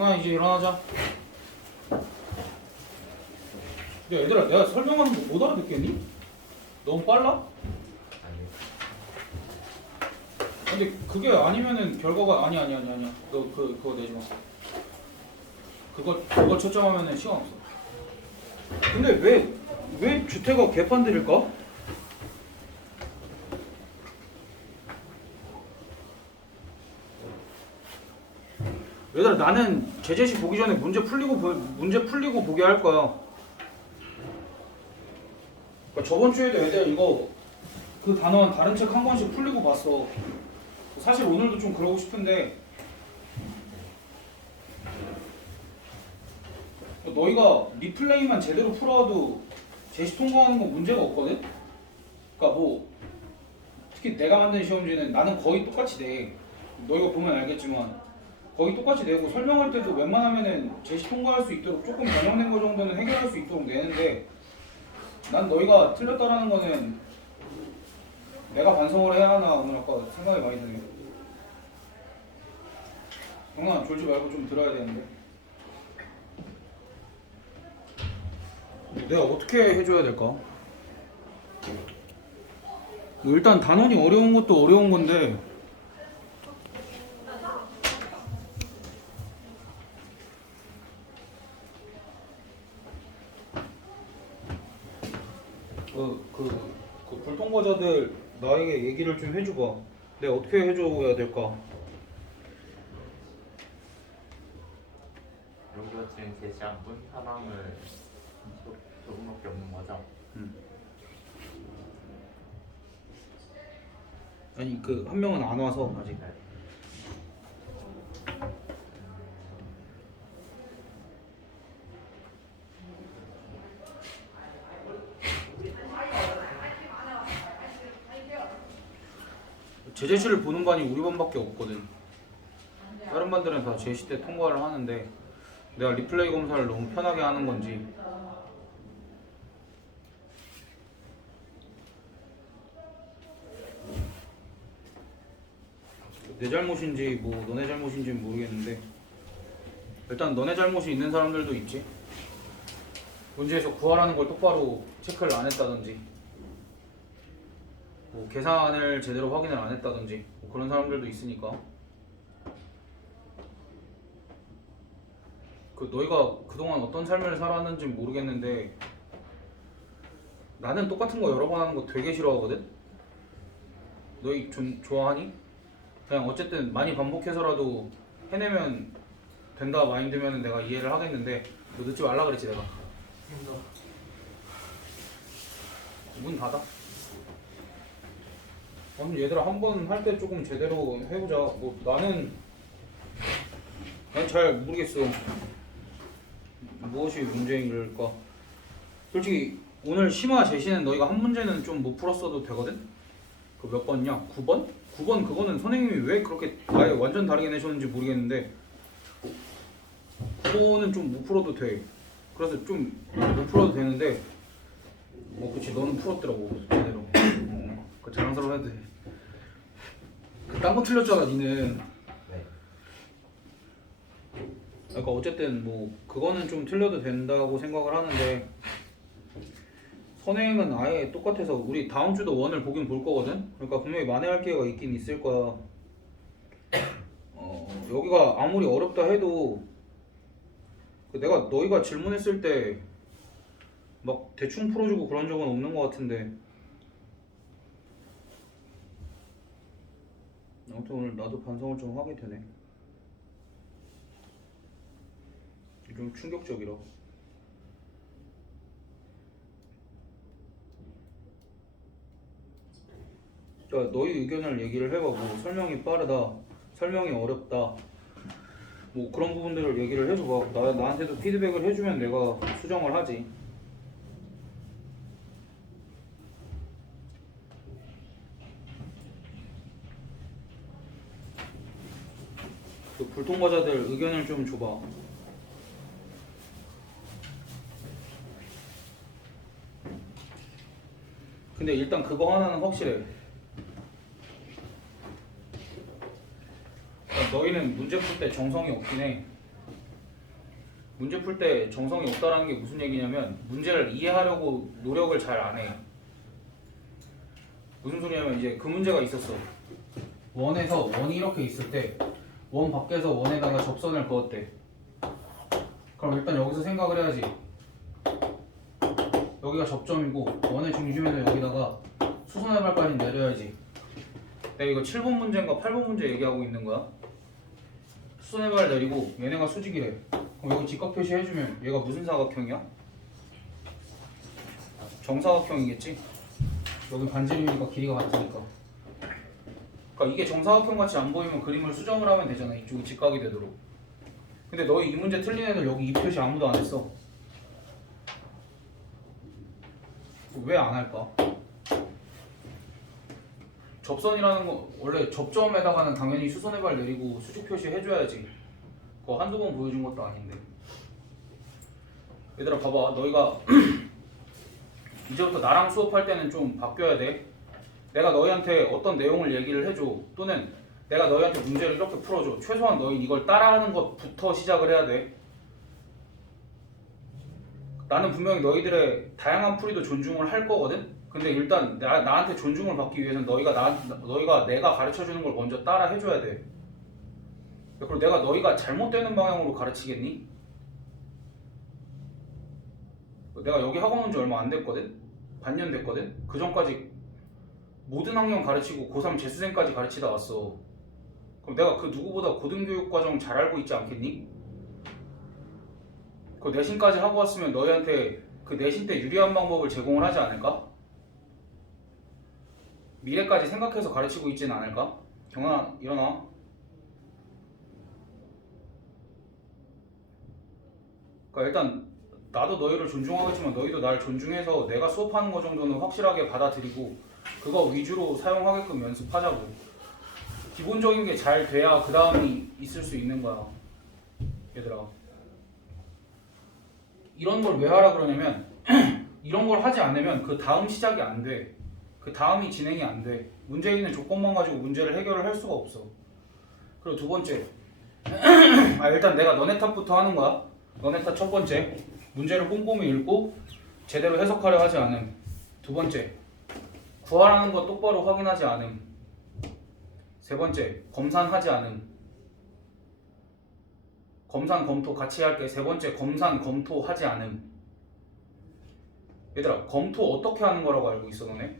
영아 이제 일어나자. 야 얘들아 내가 설명하는 거 못 알아듣겠니? 너무 빨라? 아니 근데 그게 아니면은 결과가 아니야. 너 그거 내지 마. 그거 초점하면은 시간 없어. 근데 왜 주택가 개판들일까? 얘들아 나는 제재시 보기 전에 문제 풀리고 보게 할 거야. 그러니까 저번 주에도 애들 이거 그 단원 다른 책 한 권씩 풀리고 봤어. 사실 오늘도 좀 그러고 싶은데 너희가 리플레이만 제대로 풀어도 제시 통과하는 건 문제가 없거든? 그러니까 뭐 특히 내가 만든 시험지는 나는 거의 똑같이 내. 너희가 보면 알겠지만 거의 똑같이 내고 설명할 때도 웬만하면은 제시 통과할 수 있도록 조금 변형된 거 정도는 해결할 수 있도록 내는데 난 너희가 틀렸다라는 거는 내가 반성을 해야 하나 오늘 아까 생각이 많이 드네요. 영아 졸지 말고 좀 들어야 되는데 내가 어떻게 해줘야 될까? 일단 단원이 어려운 것도 어려운 건데 그 불통과자들 나에게 얘기를 좀 해줘봐. 내가 어떻게 해줘야 될까? 여기가 지금 제시한 분 사람을 조금밖에 없는 거죠? 아니 그 한 명은 안 와서 아직. 네. 제재시를 보는 반이 우리 반밖에 없거든. 다른 반들은 다 제시 때 통과를 하는데 내가 리플레이 검사를 너무 편하게 하는 건지 내 잘못인지 뭐 너네 잘못인지는 모르겠는데 일단 너네 잘못이 있는 사람들도 있지. 문제에서 구하라는 걸 똑바로 체크를 안 했다든지 뭐 계산을 제대로 확인을 안 했다든지 뭐 그런 사람들도 있으니까 그 너희가 그동안 어떤 삶을 살았는지 모르겠는데 나는 똑같은 거 여러 번 하는 거 되게 싫어하거든? 너희 좀 좋아하니? 그냥 어쨌든 많이 반복해서라도 해내면 된다 마인드면 내가 이해를 하겠는데 너 늦지 말라 그랬지 내가. 문 닫아. 아니 얘들아 한 번 할 때 조금 제대로 해보자. 뭐 난 잘 모르겠어. 무엇이 문제일까? 솔직히 오늘 심화 제시는 너희가 한 문제는 좀 못 풀었어도 되거든? 그 몇 번이냐? 9번? 9번 그거는 선생님이 왜 그렇게 아예 완전 다르게 내셨는지 모르겠는데 9번은 좀 못 풀어도 돼. 그래서 좀 못 풀어도 되는데 뭐 그치 너는 풀었더라고 제대로. 그 자랑스러워 해도 돼. 딴 거 틀렸잖아 니는. 네. 그러니까 어쨌든 뭐 그거는 좀 틀려도 된다고 생각을 하는데 선행은 아예 똑같아서 우리 다음 주도 원을 보긴 볼 거거든. 그러니까 분명히 만회할 기회가 있긴 있을 거야. 여기가 아무리 어렵다 해도 내가 너희가 질문했을 때 막 대충 풀어주고 그런 적은 없는 것 같은데 아무튼 오늘 나도 반성을 좀 하게 되네. 좀 충격적이라. 그러니까 너희 의견을 얘기를 해봐. 뭐 설명이 빠르다, 설명이 어렵다, 뭐 그런 부분들을 얘기를 해줘봐. 나한테도 피드백을 해주면 내가 수정을 하지. 그 불통과자들 의견을 좀 줘봐. 근데 일단 그거 하나는 확실해. 그러니까 너희는 문제 풀 때 정성이 없긴 해. 문제 풀 때 정성이 없다라는 게 무슨 얘기냐면 문제를 이해하려고 노력을 잘 안 해. 무슨 소리냐면 이제 그 문제가 있었어. 원에서 원이 이렇게 있을 때 원 밖에서 원에다가 접선을 그었대. 그럼 일단 여기서 생각을 해야지. 여기가 접점이고 원의 중심에서 여기다가 수선의 발까지 내려야지. 내가 이거 7번 문제인가 8번 문제 얘기하고 있는 거야. 수선의 발 내리고 얘네가 수직이래. 그럼 여기 직각 표시해주면 얘가 무슨 사각형이야? 정사각형이겠지? 여기 반지름이니까 길이가 같으니까. 그러니까 이게 정사각형 같이 안 보이면 그림을 수정을 하면 되잖아. 이쪽이 직각이 되도록. 근데 너희 이 문제 틀린 애들 여기 이 표시 아무도 안 했어. 왜 안 할까? 접선이라는 거 원래 접점에다가는 당연히 수선의 발 내리고 수직 표시 해줘야지. 그거 한두 번 보여준 것도 아닌데. 얘들아 봐봐. 너희가 이제부터 나랑 수업할 때는 좀 바뀌어야 돼. 내가 너희한테 어떤 내용을 얘기를 해줘. 또는 내가 너희한테 문제를 이렇게 풀어줘. 최소한 너희 이걸 따라하는 것부터 시작을 해야 돼. 나는 분명히 너희들의 다양한 풀이도 존중을 할 거거든. 근데 일단 나한테 존중을 받기 위해서는 너희가 내가 가르쳐주는 걸 먼저 따라 해줘야 돼. 그리고 내가 너희가 잘못되는 방향으로 가르치겠니? 내가 여기 학원 온 지 얼마 안 됐거든? 반년 됐거든? 그 전까지 모든 학년 가르치고 고3 재수생까지 가르치다 왔어. 그럼 내가 그 누구보다 고등교육 과정 잘 알고 있지 않겠니? 그 내신까지 하고 왔으면 너희한테 그 내신 때 유리한 방법을 제공을 하지 않을까? 미래까지 생각해서 가르치고 있지는 않을까? 경아 일어나. 그러니까 일단 나도 너희를 존중하겠지만 너희도 날 존중해서 내가 수업하는 거 정도는 확실하게 받아들이고 그거 위주로 사용하게끔 연습하자고. 기본적인 게 잘 돼야 그 다음이 있을 수 있는 거야. 얘들아 이런 걸 왜 하라 그러냐면 이런 걸 하지 않으면 그 다음 시작이 안 돼. 그 다음이 진행이 안 돼. 문제에 있는 조건만 가지고 문제를 해결을 할 수가 없어. 그리고 두 번째 일단 내가 너네 탓부터 하는 거야. 너네 탓 첫 번째 문제를 꼼꼼히 읽고 제대로 해석하려 하지 않음. 두 번째 구하라는 거 똑바로 확인하지 않음. 세 번째 검산하지 않음. 검산 검토 같이 할게. 세 번째 검산 검토하지 않음. 얘들아 검토 어떻게 하는 거라고 알고 있어 너네?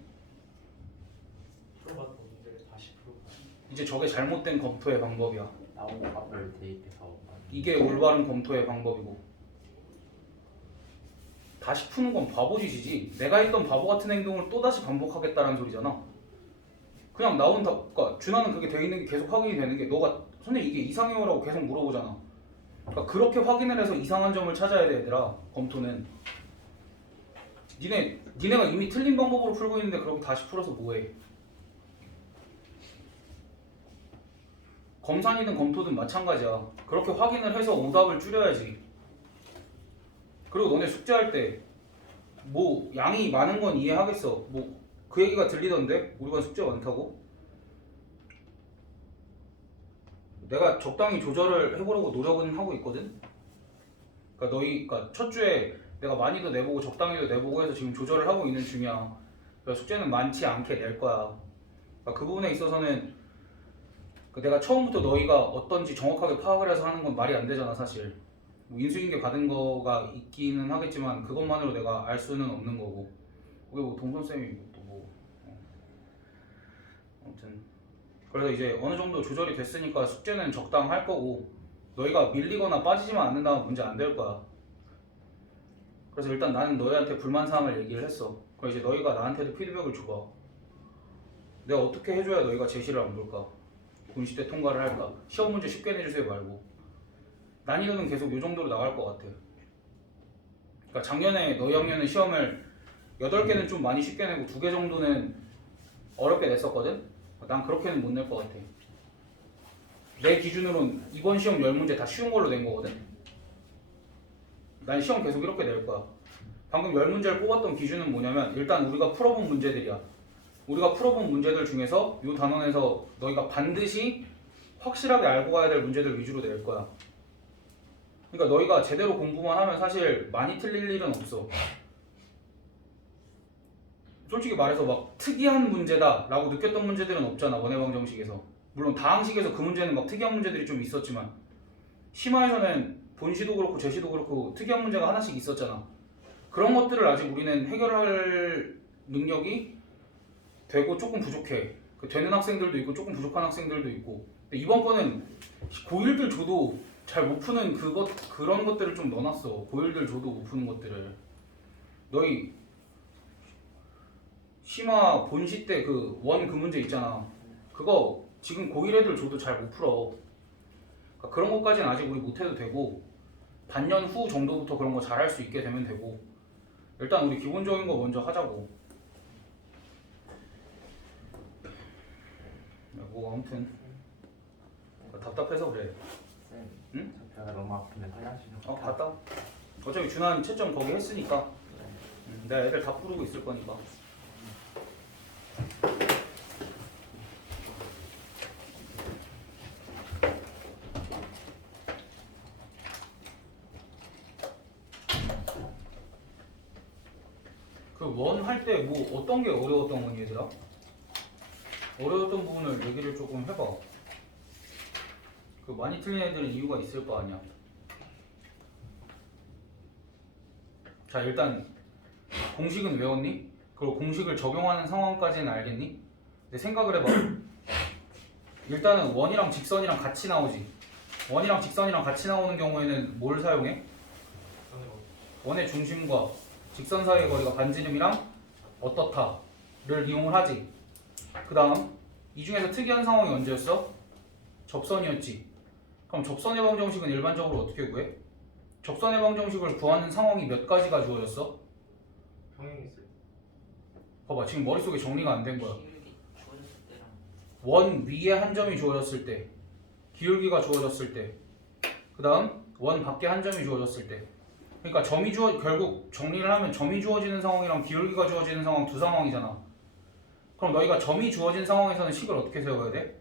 풀어봤던 문제를 다시 풀고 이제 저게 잘못된 검토의 방법이야. 나온 값을 대입해서 이게 올바른 검토의 방법이고 다시 푸는 건 바보짓이지. 내가 했던 바보 같은 행동을 또다시 반복하겠다는 소리잖아. 그냥 나온 그러니까 준하는 그게 돼 있는 게 계속 확인이 되는 게 너가 선생님 이게 이상해요라고 계속 물어보잖아. 그러니까 그렇게 확인을 해서 이상한 점을 찾아야 돼 얘들아. 검토는 니네가 이미 틀린 방법으로 풀고 있는데 그렇게 다시 풀어서 뭐해. 검산이든 검토든 마찬가지야. 그렇게 확인을 해서 오답을 줄여야지. 그리고 너네 숙제할 때 뭐 양이 많은 건 이해하겠어. 뭐 그 얘기가 들리던데 우리 반 숙제 많다고. 내가 적당히 조절을 해보려고 노력은 하고 있거든. 그러니까 첫 주에 내가 많이도 내보고 적당히도 내보고 해서 지금 조절을 하고 있는 중이야. 그러니까 숙제는 많지 않게 낼 거야. 그러니까 그 부분에 있어서는 내가 처음부터 너희가 어떤지 정확하게 파악을 해서 하는 건 말이 안 되잖아 사실. 뭐 인수인계 받은 거가 있기는 하겠지만 그것만으로 내가 알 수는 없는 거고. 그게 뭐 동선쌤이 또 뭐 아무튼 그래서 이제 어느 정도 조절이 됐으니까 숙제는 적당할 거고 너희가 밀리거나 빠지지만 않는다면 문제 안 될 거야. 그래서 일단 나는 너희한테 불만사항을 얘기를 했어. 그럼 이제 너희가 나한테도 피드백을 줘봐. 내가 어떻게 해줘야 너희가 제시를 안 볼까? 군시대 통과를 할까? 시험 문제 쉽게 내주세요 말고 난이도는 계속 이 정도로 나갈 것 같아. 그러니까 작년에 너희 학년은 시험을 8개는 좀 많이 쉽게 내고 2개 정도는 어렵게 냈었거든? 난 그렇게는 못 낼 것 같아. 내 기준으로는 이번 시험 10문제 다 쉬운 걸로 낸 거거든? 난 시험 계속 이렇게 낼 거야. 방금 10문제를 뽑았던 기준은 뭐냐면 일단 우리가 풀어본 문제들이야. 우리가 풀어본 문제들 중에서 이 단원에서 너희가 반드시 확실하게 알고 가야 될 문제들 위주로 낼 거야. 그러니까 너희가 제대로 공부만 하면 사실 많이 틀릴 일은 없어. 솔직히 말해서 막 특이한 문제다라고 느꼈던 문제들은 없잖아. 원해방정식에서. 물론 다항식에서 그 문제는 막 특이한 문제들이 좀 있었지만 심화에서는 본시도 그렇고 제시도 그렇고 특이한 문제가 하나씩 있었잖아. 그런 것들을 아직 우리는 해결할 능력이 되고 조금 부족해. 그 되는 학생들도 있고 조금 부족한 학생들도 있고. 근데 이번 거는 고1들 줘도 잘 못 푸는 그런 것들을 좀 넣어놨어. 고1들 줘도 못 푸는 것들을. 너희 심화 본시 때 그 문제 있잖아. 그거 지금 고1 애들 줘도 잘 못 풀어. 그러니까 그런 것까지는 아직 우리 못해도 되고 반년 후 정도부터 그런 거 잘할 수 있게 되면 되고 일단 우리 기본적인 거 먼저 하자고. 뭐 아무튼 답답해서 그래. 쌤, 응? 저 배가 너무 아픈데 화장실 좀 갔다 와. 어차피 준한 채점 거기 했으니까 내가 애들 다 부르고 있을 거니까. 그 원 할 때 뭐 어떤 게 어려웠던 거니 얘들아? 어려웠던 부분을 얘기를 조금 해봐. 그 많이 틀린 애들은 이유가 있을 거 아니야. 자 일단 공식은 외웠니? 그리고 공식을 적용하는 상황까지는 알겠니? 근데 생각을 해봐. 일단은 원이랑 직선이랑 같이 나오지. 원이랑 직선이랑 같이 나오는 경우에는 뭘 사용해? 원의 중심과 직선 사이의 거리가 반지름이랑 어떻다를 이용을 하지. 그 다음 이 중에서 특이한 상황이 언제였어? 접선이었지. 그럼 접선의 방정식은 일반적으로 어떻게 구해? 접선의 방정식을 구하는 상황이 몇 가지가 주어졌어? 평행 있을 봐봐 지금 머릿속에 정리가 안 된 거야. 기울기 주어졌을 때랑 원 위에 한 점이 주어졌을 때, 기울기가 주어졌을 때, 그 다음 원 밖에 한 점이 주어졌을 때. 그러니까 결국 정리를 하면 점이 주어지는 상황이랑 기울기가 주어지는 상황 두 상황이잖아. 그럼 너희가 점이 주어진 상황에서는 식을 어떻게 세워야 돼?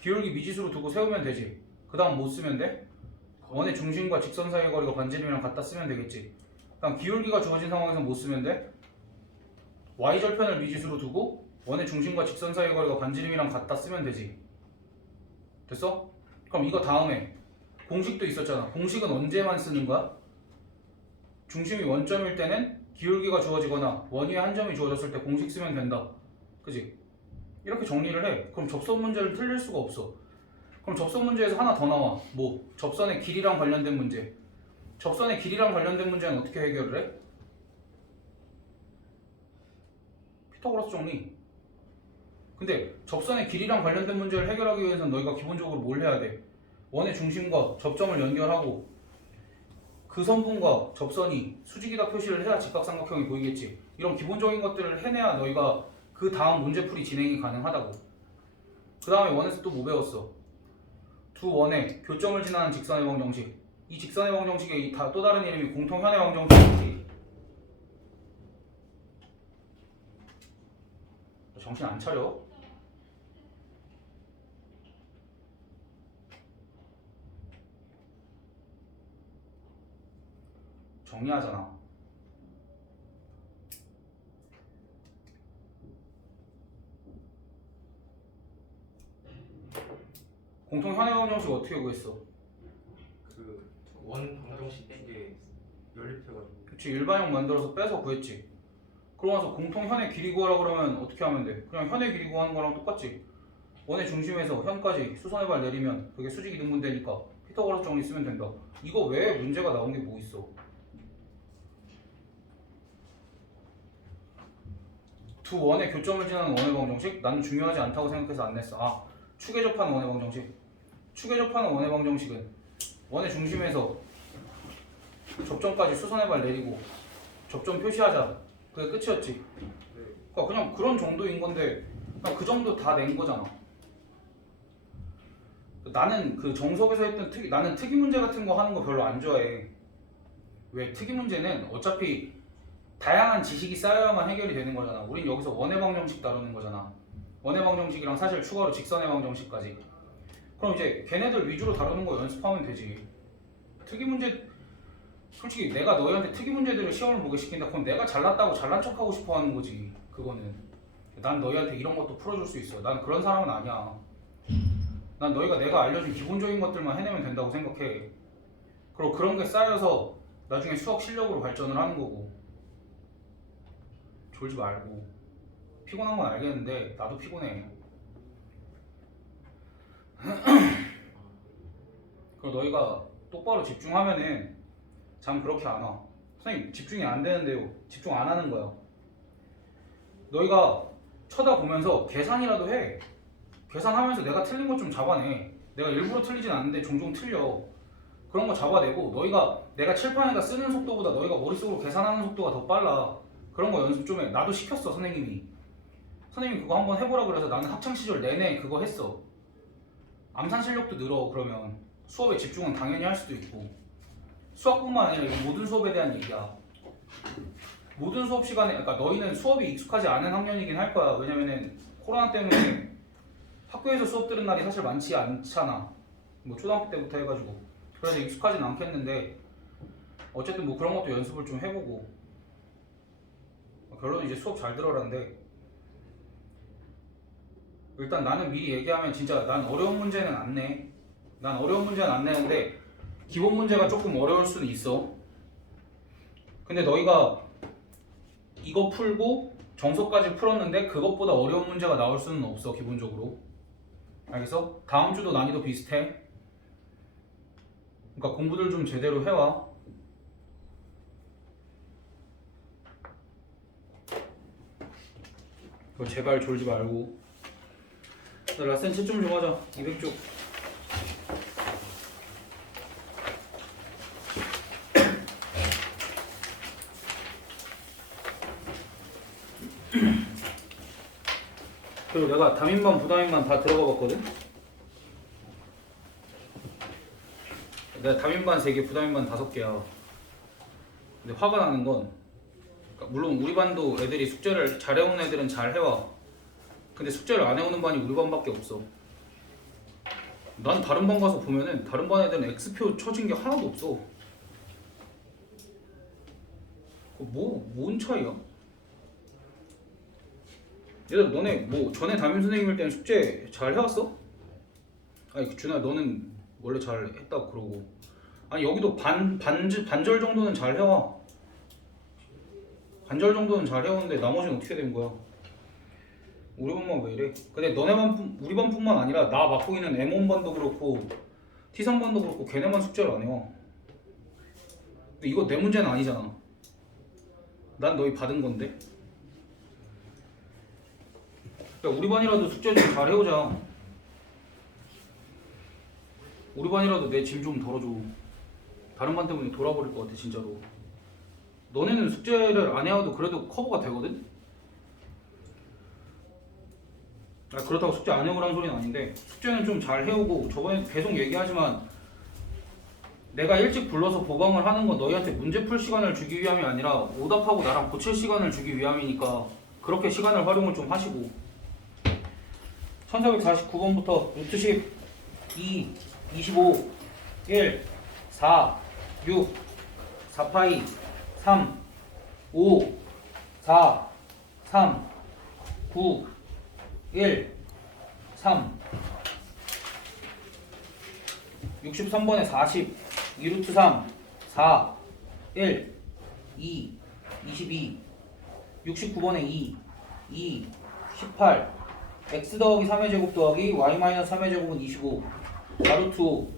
기울기 미지수로 두고 세우면 되지. 그 다음 뭐 쓰면 돼? 원의 중심과 직선 사이의 거리가 반지름이랑 같다 쓰면 되겠지. 그다음 기울기가 주어진 상황에서 뭐 쓰면 돼? y절편을 미지수로 두고 원의 중심과 직선 사이의 거리가 반지름이랑 같다 쓰면 되지. 됐어? 그럼 이거 다음에 공식도 있었잖아. 공식은 언제만 쓰는 거야? 중심이 원점일 때는 기울기가 주어지거나 원 위에 한 점이 주어졌을 때 공식 쓰면 된다. 그지? 이렇게 정리를 해. 그럼 접선 문제를 틀릴 수가 없어. 그럼 접선 문제에서 하나 더 나와. 뭐? 접선의 길이랑 관련된 문제. 접선의 길이랑 관련된 문제는 어떻게 해결을 해? 피타고라스 정리. 근데 접선의 길이랑 관련된 문제를 해결하기 위해서는 너희가 기본적으로 뭘 해야 돼? 원의 중심과 접점을 연결하고 그 선분과 접선이 수직이다 표시를 해야 직각삼각형이 보이겠지. 이런 기본적인 것들을 해내야 너희가 그 다음 문제풀이 진행이 가능하다고. 그 다음에 원에서 또 뭐 배웠어? 두 원의 교점을 지나는 직선의 방정식. 이 직선의 방정식의 또 다른 이름이 공통현의 방정식이지. 정신 안 차려? 정리하잖아. 공통현의 방정식 어떻게 구했어? 그원 방정식 이게 연립해가지고 그치, 일반형 만들어서 빼서 구했지. 그러고 나서 공통현의 길이 구하라 그러면 어떻게 하면 돼? 그냥 현의 길이 구하는 거랑 똑같지. 원의 중심에서 현까지 수선의 발 내리면 그게 수직 이등분되니까 피타고라스 정리 쓰면 된다. 이거 외에 문제가 나온 게 뭐 있어? 두 원의 교점을 지나는 원의 방정식? 나는 중요하지 않다고 생각해서 안 냈어. 축에 접하는 원의 방정식. 축에 접하는 원의 방정식은 원의 중심에서 접점까지 수선의 발 내리고 접점 표시하자. 그게 끝이었지. 그러니까 그냥 그런 정도인 건데 그냥 그 정도 다 낸 거잖아. 나는 그 정석에서 했던 나는 특이 문제 같은 거 하는 거 별로 안 좋아해. 왜? 특이 문제는 어차피 다양한 지식이 쌓여야만 해결이 되는 거잖아. 우린 여기서 원의 방정식 다루는 거잖아. 원의 방정식이랑 사실 추가로 직선의 방정식까지. 그럼 이제 걔네들 위주로 다루는 거 연습하면 되지. 특이 문제 솔직히 내가 너희한테 특이 문제들을 시험을 보게 시킨다 그럼 내가 잘났다고 잘난 척하고 싶어 하는 거지. 그거는 난 너희한테 이런 것도 풀어줄 수 있어. 난 그런 사람은 아니야. 난 너희가 내가 알려준 기본적인 것들만 해내면 된다고 생각해. 그리고 그런 게 쌓여서 나중에 수학 실력으로 발전을 하는 거고. 졸지 말고. 피곤한 건 알겠는데 나도 피곤해. 그리고 너희가 똑바로 집중하면은 잠 그렇게 안 와. 선생님 집중이 안 되는데요. 집중 안 하는 거야. 너희가 쳐다보면서 계산이라도 해. 계산하면서 내가 틀린 것 좀 잡아내. 내가 일부러 틀리진 않는데 종종 틀려. 그런 거 잡아내고 너희가 내가 칠판에다 쓰는 속도보다 너희가 머릿속으로 계산하는 속도가 더 빨라. 그런 거 연습 좀 해. 나도 시켰어 선생님이. 선생님이 그거 한번 해보라 그래서 나는 학창시절 내내 그거 했어. 암산 실력도 늘어. 그러면 수업에 집중은 당연히 할 수도 있고. 수학뿐만 아니라 이거 모든 수업에 대한 얘기야. 모든 수업 시간에 그러니까 너희는 수업이 익숙하지 않은 학년이긴 할 거야. 왜냐면은 코로나 때문에 학교에서 수업 들은 날이 사실 많지 않잖아. 뭐 초등학교 때부터 해가지고 그래서 익숙하진 않겠는데 어쨌든 뭐 그런 것도 연습을 좀 해보고 결론은 이제 수업 잘 들어라는데 일단 나는 미리 얘기하면 진짜 난 어려운 문제는 안 내. 난 어려운 문제는 안 내는데 기본 문제가 조금 어려울 수는 있어. 근데 너희가 이거 풀고 정석까지 풀었는데 그것보다 어려운 문제가 나올 수는 없어 기본적으로. 알겠어? 다음 주도 난이도 비슷해. 그러니까 공부들 좀 제대로 해와. 제발 졸지 말고. 라센 7점 좀 하자. 200쪽. 그리고 내가 담임반 부담임반 다 들어가 봤거든? 내가 담임반 3개 부담임반 5개야. 근데 화가 나는 건 그러니까 물론 우리 반도 애들이 숙제를 잘 해오는 애들은 잘 해와. 근데 숙제를 안 해오는 반이 우리 반밖에 없어. 난 다른 반 가서 보면은 다른 반 애들은 X표 쳐진 게 하나도 없어. 뭔 차이야? 얘들 너네 뭐 전에 담임 선생님일 때는 숙제 잘 해왔어? 아니 준아 너는 원래 잘 했다고 그러고 아니 여기도 반절 정도는 잘 해와. 반절 정도는 잘 해오는데 나머지는 어떻게 된 거야? 우리 반만 왜 이래? 근데 우리 반뿐만 아니라 나 맡고 있는 M1 반도 그렇고 T3 반도 그렇고 걔네만 숙제를 안 해와. 근데 이거 내 문제는 아니잖아. 난 너희 받은 건데. 그러니까 우리 반이라도 숙제 좀 잘 해오자. 우리 반이라도 내 짐 좀 덜어줘. 다른 반 때문에 돌아버릴 것 같아 진짜로. 너네는 숙제를 안 해와도 그래도 커버가 되거든? 그렇다고 숙제 안 해오라는 소리는 아닌데 숙제는 좀 잘 해오고 저번에 계속 얘기하지만 내가 일찍 불러서 보강을 하는 건 너희한테 문제 풀 시간을 주기 위함이 아니라 오답하고 나랑 고칠 시간을 주기 위함이니까 그렇게 시간을 활용을 좀 하시고 1449번부터 루트 10, 2, 25, 1, 4, 6, 4파이, 3, 5, 4, 3, 9, 1, 3 63번에 40 2루트 3 4 1 2 22 69번에 2 18 x 더하기 3의 제곱 더하기 y 마이너스 3의 제곱은 25 4루트 5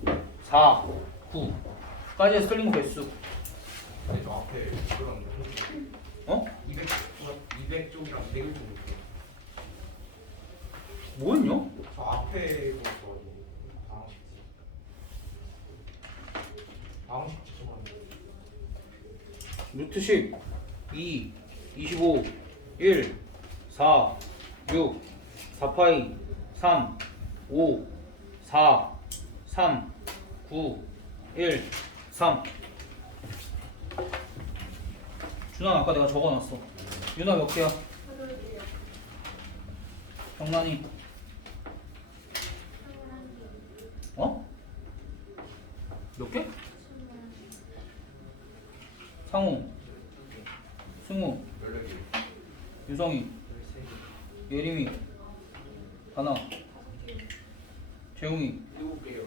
4 9 까지 해서 틀린 거 개수. 근데 저 앞에 그런 어? 200쪽이랑 100쪽 뭐였냐? 저 앞에 거 방식 죄송합니다. 루트 10 2 25 1 4 6 4파이 3 5 4 3 9 1 3 준아 아까 내가 적어놨어. 윤아 몇 개야? 경란이 어? 몇 개? 상호, 승우, 14개. 유성이, 13개. 예림이, 하나, 재웅이, 7개요.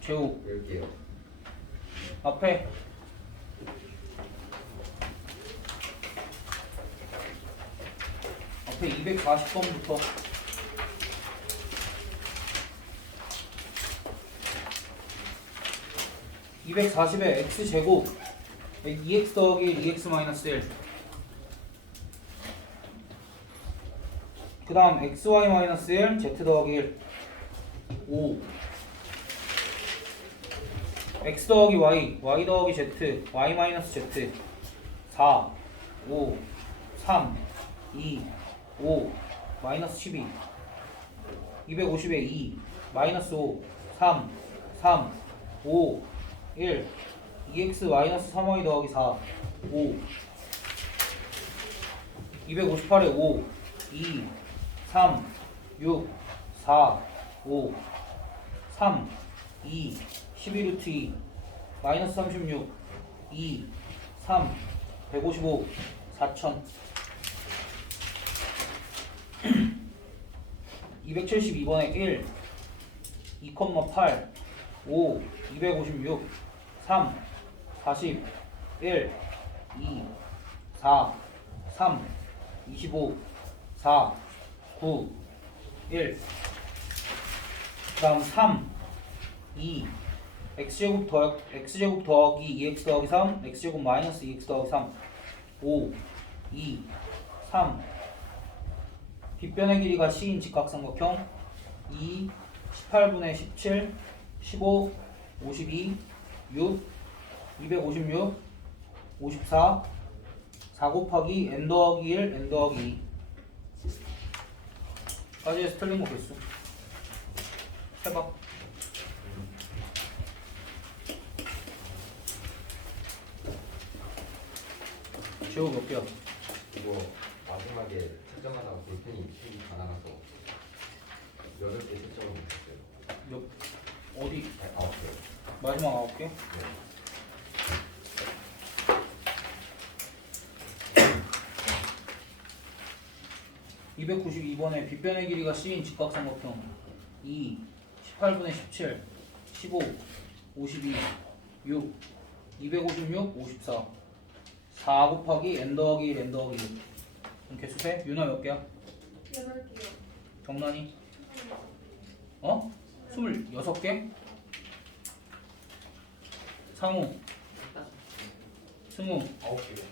재욱, 10개요. 앞에 앞에 240번부터 240에 x제곱 2x 더하기 2x 마이너스 1 그 다음 xy 마이너스 1 z 더하기 1 5 x 더하기 y y 더하기 z y 마이너스 z 4 5 3 2 5 마이너스 12 250에 2 마이너스 5 3 3 5 1 2x 마이너스 3y 더하기 4 5 258에 5 2 3 6 4 5 3 2 12루트 2 마이너스 36 2 3 155 4000 272번에 1 2,8 5 256 3 40 1 2 4 3 25 4 9 1 그다음 3 2 x제곱 더하기 2x 더하기 3 x제곱 마이너스 2x 더하기 3 5 2 3 빗변의 길이가 c인 직각삼각형 2 18분의 17 15 52 6 256 54 4 곱하기 n 더하기 1 n 더하기 2 까지에서 틀린 거 개수 해봐. 지호 몇 개야? 이거 마지막에 채점하다가 볼펜이 색이 다 나가서 8개 채점을 못했어요. 몇 어디? 9개. 마지막 9개? 네. 292번에 빗변의 길이가 c인 직각삼각형 2 18분의 17 15 52 6 256 54 4 곱하기 n 더하기 1 n 더하기 1 그럼 개수 세? 윤아 몇 개야? 8개요. 정란이? 어? 26개? 상우 승우 9개요.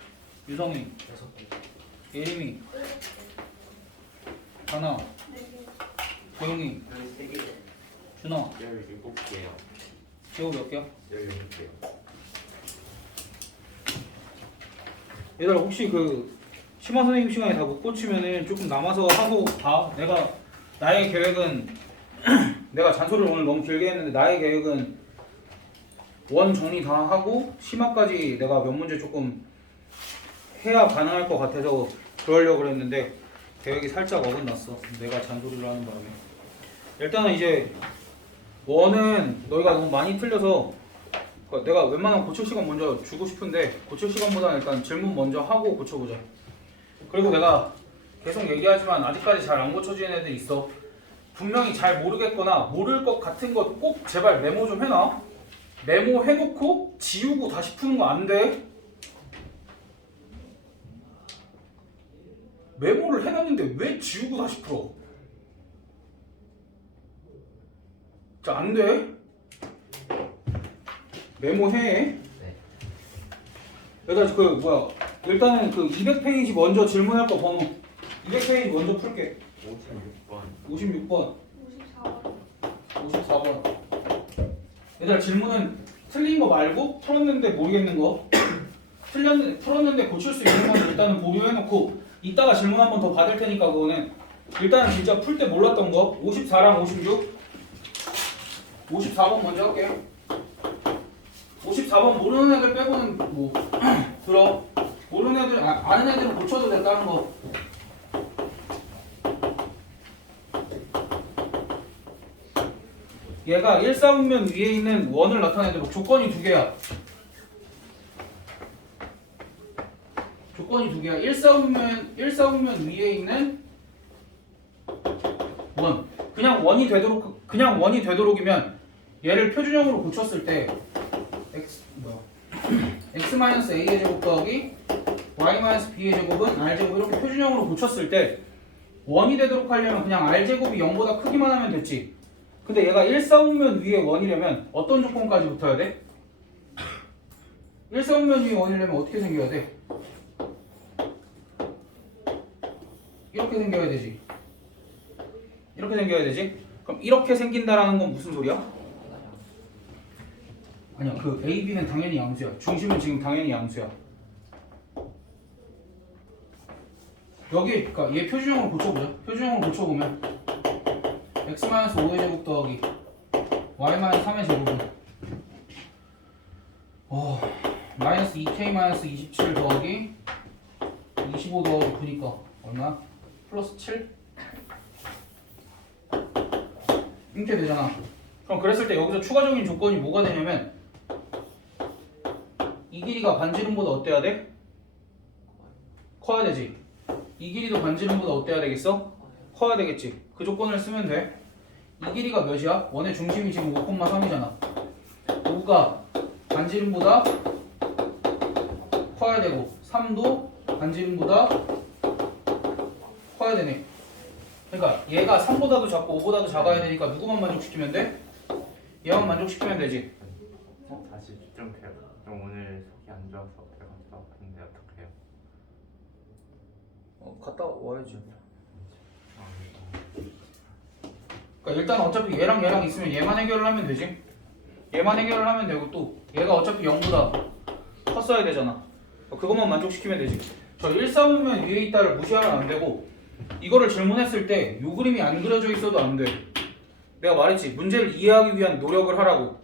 유성이 6개. 예림이 하나 4개. 재용이 13개. 준아 17개요. 재호 몇 개야? 16개. 얘들아 혹시 그 심화 선생님 시간에 다 못 고치면은 조금 남아서 하고 봐. 내가 나의 계획은 내가 잔소리를 오늘 너무 길게 했는데 나의 계획은 원 정리 다 하고 심화까지 내가 몇 문제 조금 해야 가능할 것 같아서 그러려고 그랬는데 계획이 살짝 어긋났어. 내가 잔소리를 하는 바람에. 일단은 이제 원은 너희가 너무 많이 틀려서 그러니까 내가 웬만하면 고칠 시간 먼저 주고 싶은데 고칠 시간보다는 일단 질문 먼저 하고 고쳐보자. 그리고 내가 계속 얘기하지만 아직까지 잘 안 고쳐지는 애들 있어. 분명히 잘 모르겠거나 모를 것 같은 것 꼭 제발 메모 좀 해놔. 메모 해놓고 지우고 다시 푸는 거 안 돼. 메모를 해놨는데 왜 지우고 다시 풀어? 자, 안 돼. 메모해. 네. 여기다 그 뭐야? 일단은 그 200페이지 먼저 질문할 거 번호. 200페이지 먼저 풀게. 56번. 56번, 54번. 54번. 얘들아 질문은 틀린 거 말고 풀었는데 모르겠는 거. 풀었는데 고칠 수 있는 건 일단은 보류해놓고 이따가 질문 한 번 더 받을 테니까 그거는 일단은 진짜 풀 때 몰랐던 거 54랑 56. 54번 먼저 할게요. 54번 모르는 애들 빼고는 뭐 들어. 모르는 애들 아는 애들은 고쳐도 된다는 거. 얘가 1사분면 위에 있는 원을 나타내도록 조건이 두 개야. 조건이 두 개야. 일사분면 위에 있는 원. 그냥 원이 되도록이면 얘를 표준형으로 고쳤을 때 x-a의 제곱 더하기 y-b의 제곱은 r제곱 이렇게 표준형으로 고쳤을 때 원이 되도록 하려면 그냥 r제곱이 0보다 크기만 하면 됐지. 근데 얘가 일사분면 위에 원이려면 어떤 조건까지 붙어야 돼? 일사분면 위에 원이려면 어떻게 생겨야 돼? 이렇게 생겨야 되지. 이렇게 생겨야 되지. 그럼 이렇게 생긴다라는 건 무슨 소리야? 아니야, 그 A, B는 당연히 양수야. 중심은 지금 당연히 양수야. 여기, 그러니까 얘 표준형으로 고쳐보자. 표준형으로 고쳐보면 x-5의 제곱 더하기 y-3의 제곱은 마이너스 2k-27 더하기 25 더하기 9니까 얼마? 플러스 7? 이렇게 되잖아. 그럼 그랬을 때 여기서 추가적인 조건이 뭐가 되냐면 이 길이가 반지름보다 어때야 돼? 커야 되지. 이 길이도 반지름보다 어때야 되겠어? 커야 되겠지. 그 조건을 쓰면 돼. 이 길이가 몇이야? 원의 중심이 지금 5,3이잖아. 5가 반지름보다 커야 되고 3도 반지름보다 커야 되네. 그러니까 얘가 3보다도 작고 5보다도 작아야 되니까 누구만 만족시키면 돼? 얘만 만족시키면 되지. 다시 좀 배워. 좀 오늘 속이 안 좋아서 배고파. 근데 어떡해요? 갔다 와야지. 그러니까 일단 어차피 얘랑 있으면 얘만 해결을 하면 되지. 얘만 해결을 하면 되고 또 얘가 어차피 0보다 컸어야 되잖아. 그것만 만족시키면 되지. 저 일사분면 위에 있다를 무시하면 안 되고 이거를 질문했을 때 요 그림이 안 그려져 있어도 안 돼. 내가 말했지. 문제를 이해하기 위한 노력을 하라고.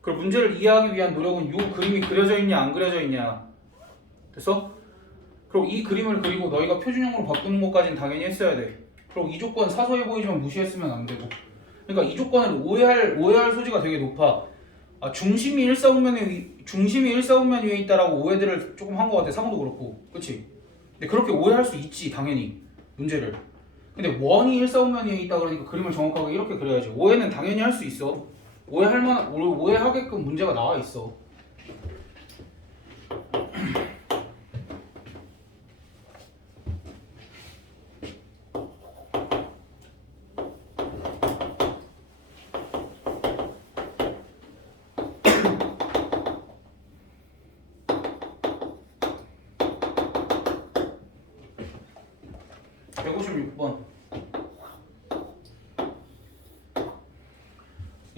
그럼 문제를 이해하기 위한 노력은 요 그림이 그려져 있냐 안 그려져 있냐. 됐어? 그리고 이 그림을 그리고 너희가 표준형으로 바꾸는 것까지는 당연히 했어야 돼. 그리고 이 조건 사소해 보이지만 무시했으면 안 되고. 그러니까 이 조건을 오해할 소지가 되게 높아. 중심이 일사분면 위에 있다라고 오해들을 조금 한 것 같아. 상호도 그렇고, 그렇지? 근데 그렇게 오해할 수 있지, 당연히 문제를. 근데 원이 일사분면 위에 있다 그러니까 그림을 정확하게 이렇게 그려야지. 오해는 당연히 할 수 있어. 오해하게끔 문제가 나와 있어.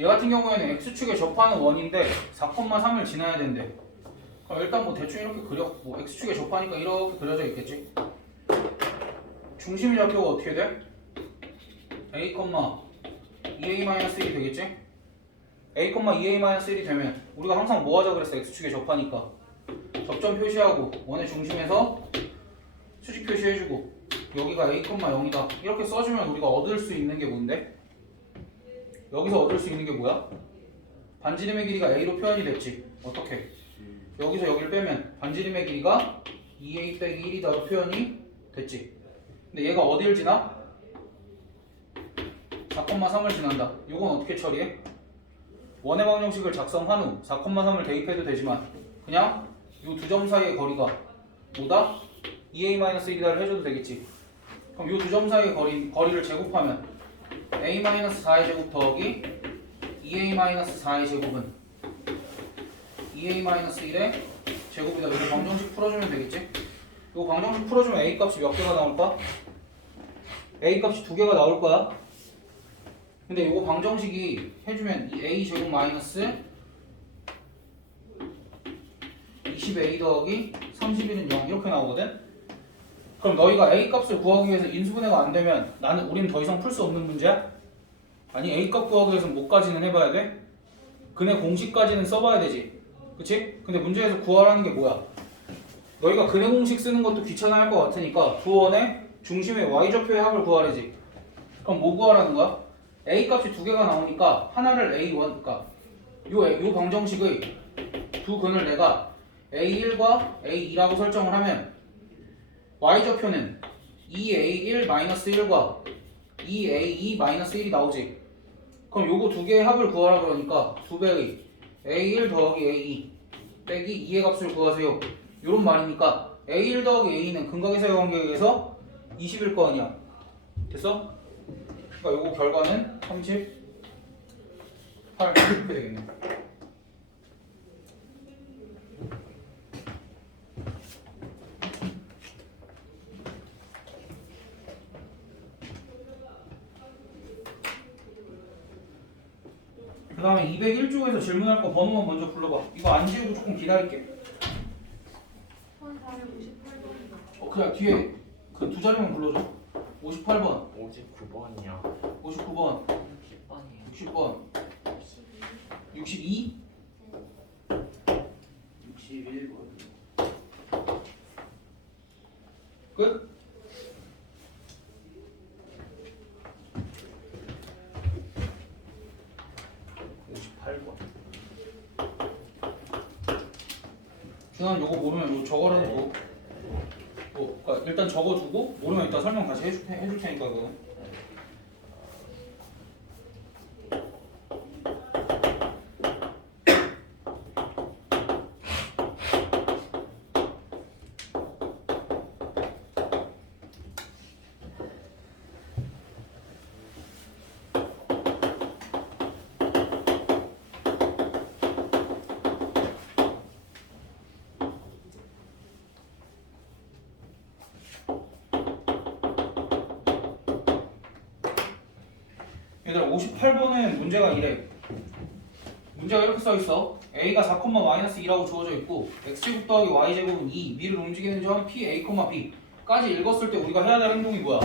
얘 같은 경우에는 x축에 접하는 원인데 4,3을 지나야 된대. 그럼 일단 뭐 대충 이렇게 그려. 뭐 x축에 접하니까 이렇게 그려져 있겠지. 중심이 좌표가 어떻게 돼? a, 2a-1이 되겠지? a, 2a-1이 되면 우리가 항상 뭐 하자 그랬어? x축에 접하니까 접점 표시하고 원의 중심에서 수직 표시해주고 여기가 a, 0이다 이렇게 써주면 우리가 얻을 수 있는 게 뭔데? 여기서 얻을 수 있는 게 뭐야? 반지름의 길이가 a로 표현이 됐지. 어떻게? 여기서 여기를 빼면 반지름의 길이가 2a 빼기 1이다로 표현이 됐지. 근데 얘가 어딜 지나? 4,3을 지난다. 이건 어떻게 처리해? 원의 방정식을 작성한 후 4,3을 대입해도 되지만 그냥 이 두 점 사이의 거리가 뭐다? 2a-1이다를 해줘도 되겠지. 그럼 이 두 점 사이의 거리를 제곱하면 a-4의 제곱 더하기 2a-4의 제곱은 2a-1의 제곱이다. 이거 방정식 풀어주면 되겠지? 이거 방정식 풀어주면 a 값이 몇 개가 나올까? a 값이 두 개가 나올 거야. 근데 이거 방정식이 해주면 a 제곱 마이너스 20a 더하기 31은 0 이렇게 나오거든? 그럼 너희가 a 값을 구하기 위해서 인수분해가 안 되면 우린 더 이상 풀 수 없는 문제야? 아니 a 값 구하기 위해서 뭐까지는 해봐야 돼? 근의 공식까지는 써봐야 되지. 그치? 근데 문제에서 구하라는 게 뭐야? 너희가 근의 공식 쓰는 것도 귀찮아할 것 같으니까 두 원의 중심의 y좌표의 합을 구하래지. 그럼 뭐 구하라는 거야? a 값이 두 개가 나오니까 하나를 a1, 그러니까 요 방정식의 두 근을 내가 a1과 a2라고 설정을 하면 y좌표는 2a1 마이너스 1과 2a2 마이너스 1이 나오지. 그럼 요거 두 개의 합을 구하라 그러니까 2배의 a1 더하기 a2 빼기 2의 값을 구하세요. 요런 말이니까 a1 더하기 a는 근각에서의 관계에 의해서 20일 거 아니야. 됐어? 그러니까 요거 결과는 38 이렇게 되겠네. 그 다음에 201쪽에서 질문할 거 번호만 먼저 불러봐. 이거 안 지우고 조금 기다릴게. 1458번. 그냥 뒤에 그 두 자리만 불러줘. 58번, 59번이요. 59번, 10번이에요. 60번, 62, 61번. 끝? 준환 요거 모르면 요 적어라도 줘. 그러니까 일단 적어두고 모르면 이따 설명 다시 해줄 테니까 그거. 얘들아 58번은 문제가 이래. 문제가 이렇게 써있어. a가 4,-2라고 주어져 있고 x제곱 더하기 y제곱은 2 미를 움직이는 점 p a, b까지 읽었을 때 우리가 해야 될 행동이 뭐야?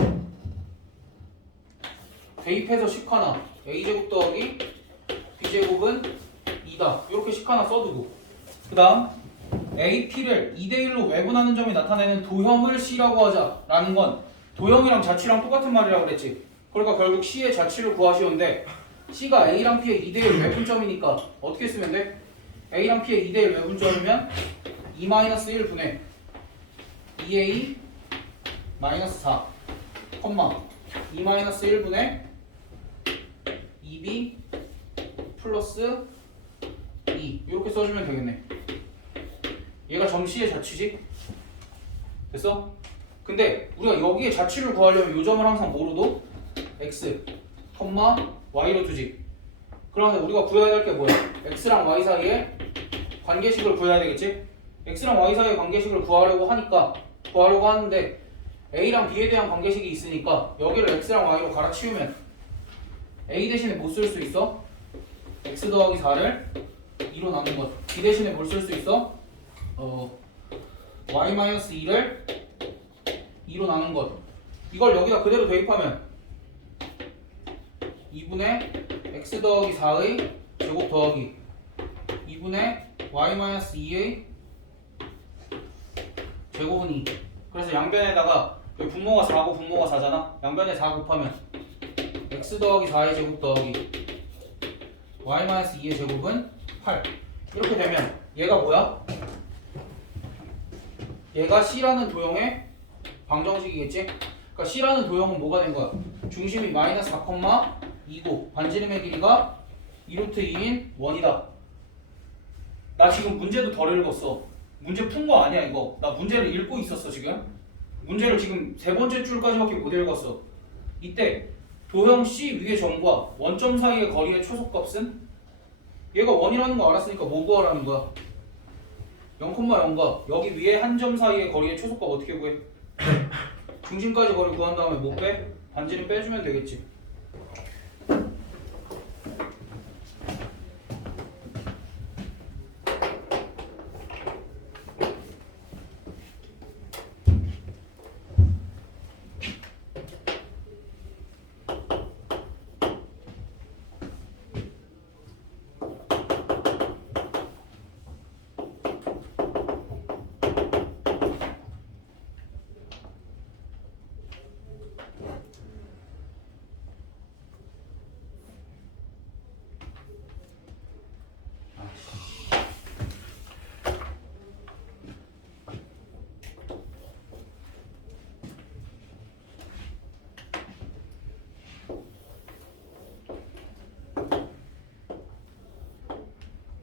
대입해서 식 하나 a제곱 더하기 b제곱은 2다 이렇게 식 하나 써두고 그 다음 ap를 2대1로 외분하는 점이 나타내는 도형을 c라고 하자 라는 건 도형이랑 자취랑 똑같은 말이라고 그랬지. 그러니까 결국 c의 자취를 구하시는데 c가 a랑 p의 2대1 외분점이니까 어떻게 쓰면 돼? a랑 p의 2대1 외분점이면 2-1 분의 2a 4, 2-1 분의 2b 플러스 2 이렇게 써주면 되겠네. 얘가 점C의 자취지? 됐어? 근데 우리가 여기에 자취를 구하려면 이 점을 항상 뭐로도? x, y로 두지. 그러면 우리가 구해야 될 게 뭐야? x랑 y 사이에 관계식을 구해야 되겠지? x랑 y 사이의 관계식을 구하려고 하는데 a랑 b에 대한 관계식이 있으니까 여기를 x랑 y로 갈아치우면 a 대신에 뭐 쓸 수 있어? x 더하기 4를 2로 나눈 것. b 대신에 뭘 쓸 수 있어? y-2를 2로 나눈 것. 이걸 여기다 그대로 대입하면 2분의 x 더하기 4의 제곱 더하기 2분의 y-2의 제곱은 2. 그래서 양변에다가 여기 분모가 4고 분모가 4잖아. 양변에 4 곱하면 x 더하기 4의 제곱 더하기 y-2의 제곱은 8. 이렇게 되면 얘가 뭐야? 얘가 C라는 도형의 방정식이겠지? 그러니까 C라는 도형은 뭐가 된 거야? 중심이 마이너스 4,2고 반지름의 길이가 2루트 2인 1이다. 나 지금 문제도 덜 읽었어. 문제 푼 거 아니야 이거. 나 문제를 읽고 있었어 지금. 문제를 지금 세 번째 줄까지밖에 못 읽었어. 이때 도형 C 위의 점과 원점 사이의 거리의 초속값은 얘가 1이라는 거 알았으니까 뭐 구하라는 거야? 0,0과 여기 위에 한 점 사이의 거리의 초속값 어떻게 구해? 중심까지 거리 구한 다음에 뭐 빼? 반지름 빼주면 되겠지.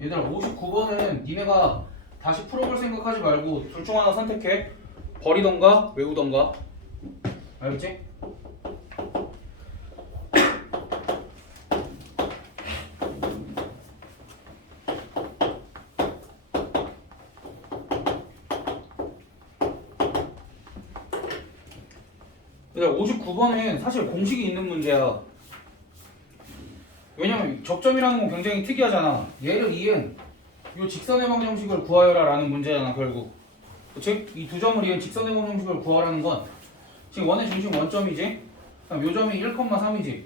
얘들아 59번은 니네가 다시 풀어볼 생각하지 말고 둘 중 하나 선택해. 버리던가 외우던가. 알겠지? 얘들아 59번은 사실 공식이 있는 문제야. 왜냐면 접점이라는 건 굉장히 특이하잖아. 얘를 이은 이 직선의 방정식을 구하여라 라는 문제잖아 결국. 그치? 이 두 점을 이은 직선의 방정식을 구하라는 건 지금 원의 중심 원점이지? 그럼 요 점이 1,3이지?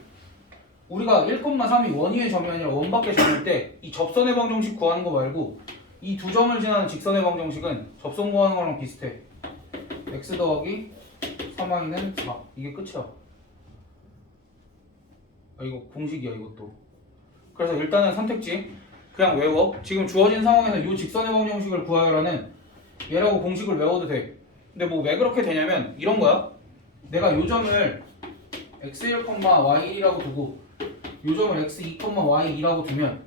우리가 1,3이 원위의 점이 아니라 원밖의 점일 때 이 접선의 방정식 구하는 거 말고 이 두 점을 지나는 직선의 방정식은 접선 구하는 거랑 비슷해. x 더하기 3y는 4. 이게 끝이야. 아, 이거 공식이야 이것도. 그래서 일단은 선택지 그냥 외워. 지금 주어진 상황에서 이 직선의 방정식을 구하여라는 얘라고 공식을 외워도 돼. 근데 뭐 왜 그렇게 되냐면 이런 거야. 내가 요 점을 x1, y1이라고 두고 요 점을 x2, y2라고 두면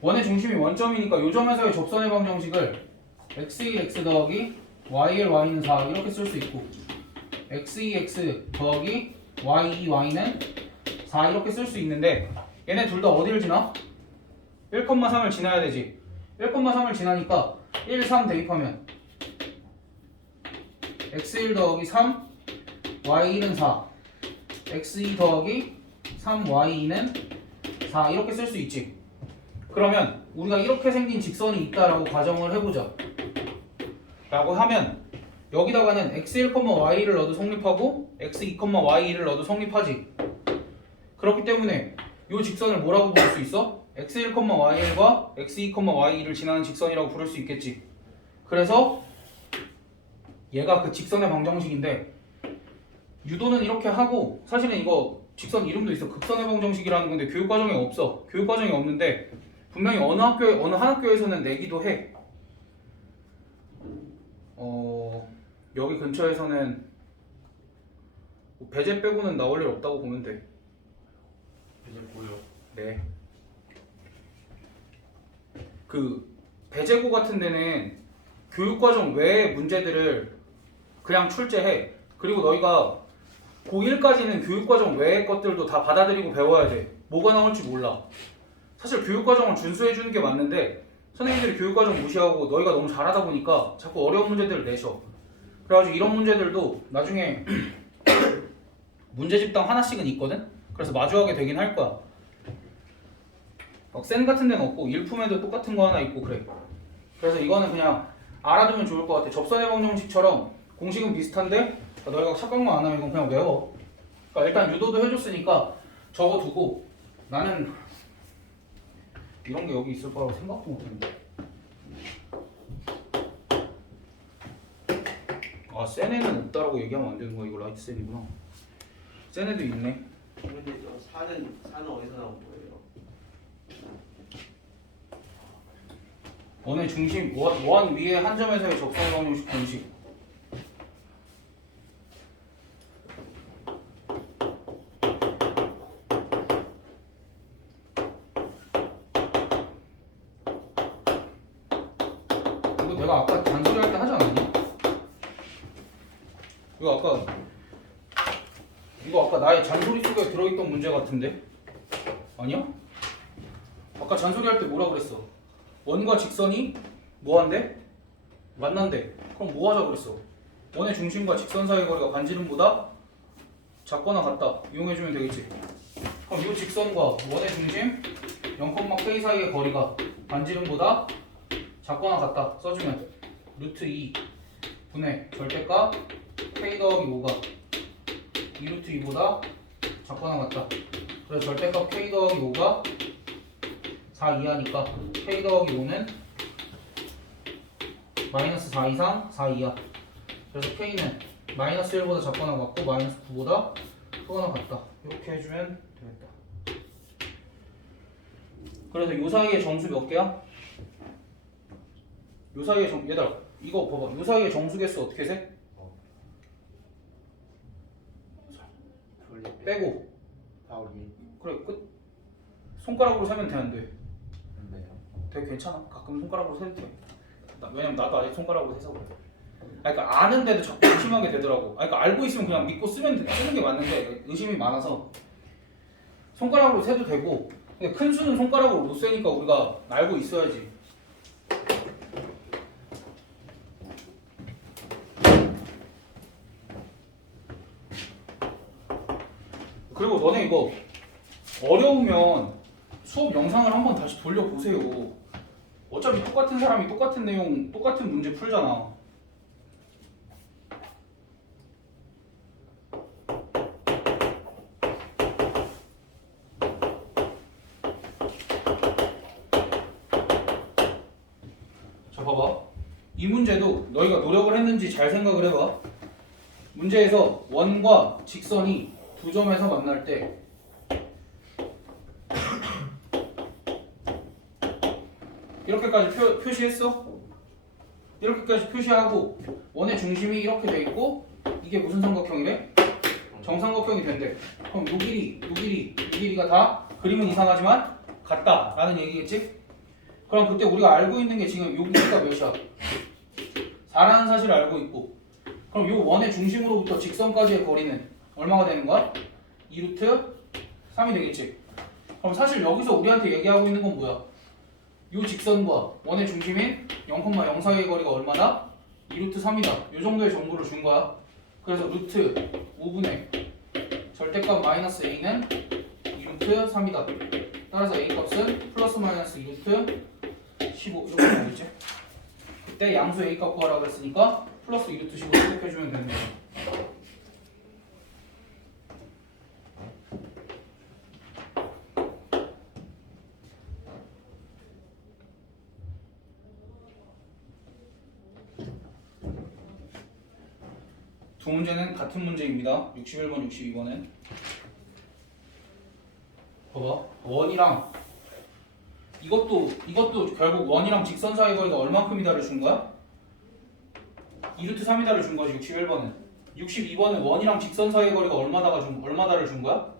원의 중심이 원점이니까 요 점에서의 접선의 방정식을 x1, x 더하기 y1, y는 4 이렇게 쓸 수 있고 x2, x 더하기 y2, y는 4 이렇게 쓸 수 있는데 얘네 둘 다 어디를 지나? 1,3을 지나야 되지. 1,3을 지나니까 1, 3 대입하면 x1 더하기 3 y1은 4 x2 더하기 3y2는 4 이렇게 쓸 수 있지. 그러면 우리가 이렇게 생긴 직선이 있다라고 가정을 해보자. 라고 하면 여기다가는 x1, y1을 넣어도 성립하고 x2, y2를 넣어도 성립하지. 그렇기 때문에 이 직선을 뭐라고 부를 수 있어? x1, y1과 x2, y2를 지나는 직선이라고 부를 수 있겠지. 그래서 얘가 그 직선의 방정식인데 유도는 이렇게 하고 사실은 이거 직선 이름도 있어. 극선의 방정식이라는 건데 교육과정에 없어. 교육과정에 없는데 분명히 어느 한 학교에서는 내기도 해. 여기 근처에서는 배제 빼고는 나올 일 없다고 보면 돼. 이제 보여. 네. 그 배제고 같은 데는 교육과정 외의 문제들을 그냥 출제해. 그리고 너희가 고1까지는 교육과정 외의 것들도 다 받아들이고 배워야 돼. 뭐가 나올지 몰라. 사실 교육과정을 준수해 주는 게 맞는데 선생님들이 교육과정 무시하고 너희가 너무 잘하다 보니까 자꾸 어려운 문제들을 내셔. 그래가지고 이런 문제들도 나중에 문제집당 하나씩은 있거든? 그래서 마주하게 되긴 할 거야. 막 센 같은 데는 없고 일품에도 똑같은 거 하나 있고 그래. 그래서 이거는 그냥 알아두면 좋을 것 같아. 접선의 방정식처럼 공식은 비슷한데 너희가 착각만 안 하면 이건 그냥 외워. 그러니까 일단 유도도 해줬으니까 적어두고 나는 이런 게 여기 있을 거라고 생각도 못했는데. 아 센 애는 없다라고 얘기하면 안 되는 거야. 이거 라이트 센이구나. 센 애도 있네. 근데 저 4는 어디서 나온 거예요? 원의 중심 원 위에 한 점에서의 접선의 방정식 공식. 이거 내가 아까 잔소리 할 때 하지 않았니? 이거 아까 나의 잔소리 속에 들어있던 문제 같은데? 아니야? 아까 잔소리 할 때 뭐라 그랬어? 원과 직선이 뭐한대? 만난대. 그럼 뭐 하자 그랬어? 원의 중심과 직선 사이의 거리가 반지름보다 작거나 같다. 이용해주면 되겠지. 그럼 이 직선과 원의 중심 0,k 사이의 거리가 반지름보다 작거나 같다. 써주면 루트 2 분의 절대값 k 더하기 5가 2 루트 2보다 작거나 같다. 그래서 절대값 k 더하기 5가 4 이하니까 k 더하기 5는 마이너스 4 이상 4 이하. 그래서 k는 마이너스 1보다 작거나 같고 마이너스 9보다 크거나 같다. 이렇게 해주면 되겠다. 그래서 요 사이의 정수 몇 개야? 요 사이의 얘들아 이거 봐봐. 요 사이의 정수 개수 어떻게 세? 빼고 다우기 그래 끝. 손가락으로 세면 돼 안 돼? 근데요. 돼. 되게 괜찮아. 가끔 손가락으로 세도 돼. 왜냐면 나도 아직 손가락으로 세서 그래. 그러니까 아는데도 자꾸 의심하게 되더라고. 그러니까 알고 있으면 그냥 믿고 쓰는 게 맞는데 의심이 많아서 손가락으로 세도 되고. 근데 큰 수는 손가락으로 못 세니까 우리가 알고 있어야지. 그리고 너네 이거 어려우면 수업 영상을 한번 다시 돌려보세요. 어차피 똑같은 사람이 똑같은 내용, 똑같은 문제 풀잖아. 자, 봐봐. 이 문제도 너희가 노력을 했는지 잘 생각을 해봐. 문제에서 원과 직선이 두 점에서 만날 때 이렇게까지 표시했어? 이렇게까지 표시하고 원의 중심이 이렇게 돼 있고 이게 무슨 삼각형이래? 정삼각형이 된대. 그럼 요 길이가 다 그림은 이상하지만 같다라는 얘기겠지? 그럼 그때 우리가 알고 있는 게 지금 요 길이가 몇이야? 4라는 사실을 알고 있고 그럼 요 원의 중심으로부터 직선까지의 거리는 얼마가 되는 거야? 2루트 3이 되겠지? 그럼 사실 여기서 우리한테 얘기하고 있는 건 뭐야? 요 직선과 원의 중심인 0,04의 거리가 얼마다? 2루트 3이다. 요 정도의 정보를 준 거야. 그래서 루트 5분의 절대값 마이너스 a는 2루트 3이다. 따라서 a 값은 플러스 마이너스 2루트 15 이렇게 나오겠지? 그때 양수 a 값 구하라고 했으니까 플러스 2루트 15 이렇게 해주면 되는 거야. 두 문제는 같은 문제입니다. 61번, 62번은 봐봐. 원이랑 이것도 결국 원이랑 직선 사이 거리가 얼만큼이다를 준 거야? 2루트 3이다를 준 거지. 61번은 62번은 원이랑 직선 사이 거리가 얼마다를 준 거야?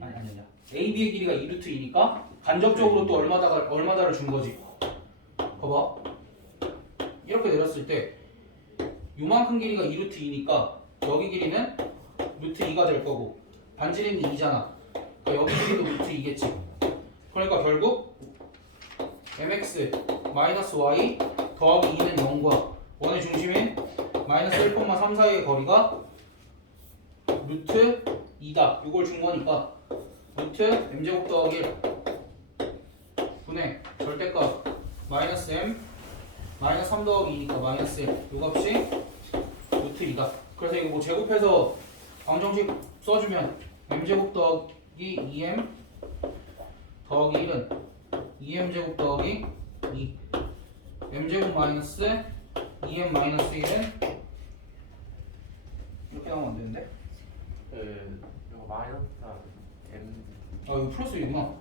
아니 AB의 길이가 2루트 2니까 간접적으로 또 얼마다를 준 거지. 봐봐. 이렇게 내렸을 때 요만큼 길이가 2루트 2니까 여기 길이는 루트 2가 될 거고 반지름이 2잖아. 그러니까 여기 길이도 루트 2겠지. 그러니까 결국 mx 마이너스 y 더하기 2는 0과 원의 중심인 마이너스 1,34의 거리가 루트 2다. 요걸 준 거니까 루트 m제곱 더하기 1 분의 절대값 마이너스 m 마이너스 3 더하기 2니까 마이너스 1 요 값이 루트 2다. 그래서 이거 뭐 제곱해서 방정식 써주면 m제곱 더하기 2m 더하기 1은 2m제곱 더하기 2 m제곱 마이너스 2m 마이너스 1은 이렇게 나오면 안 되는데? 이거 마이너스 m 아 이거 플러스 1이구나.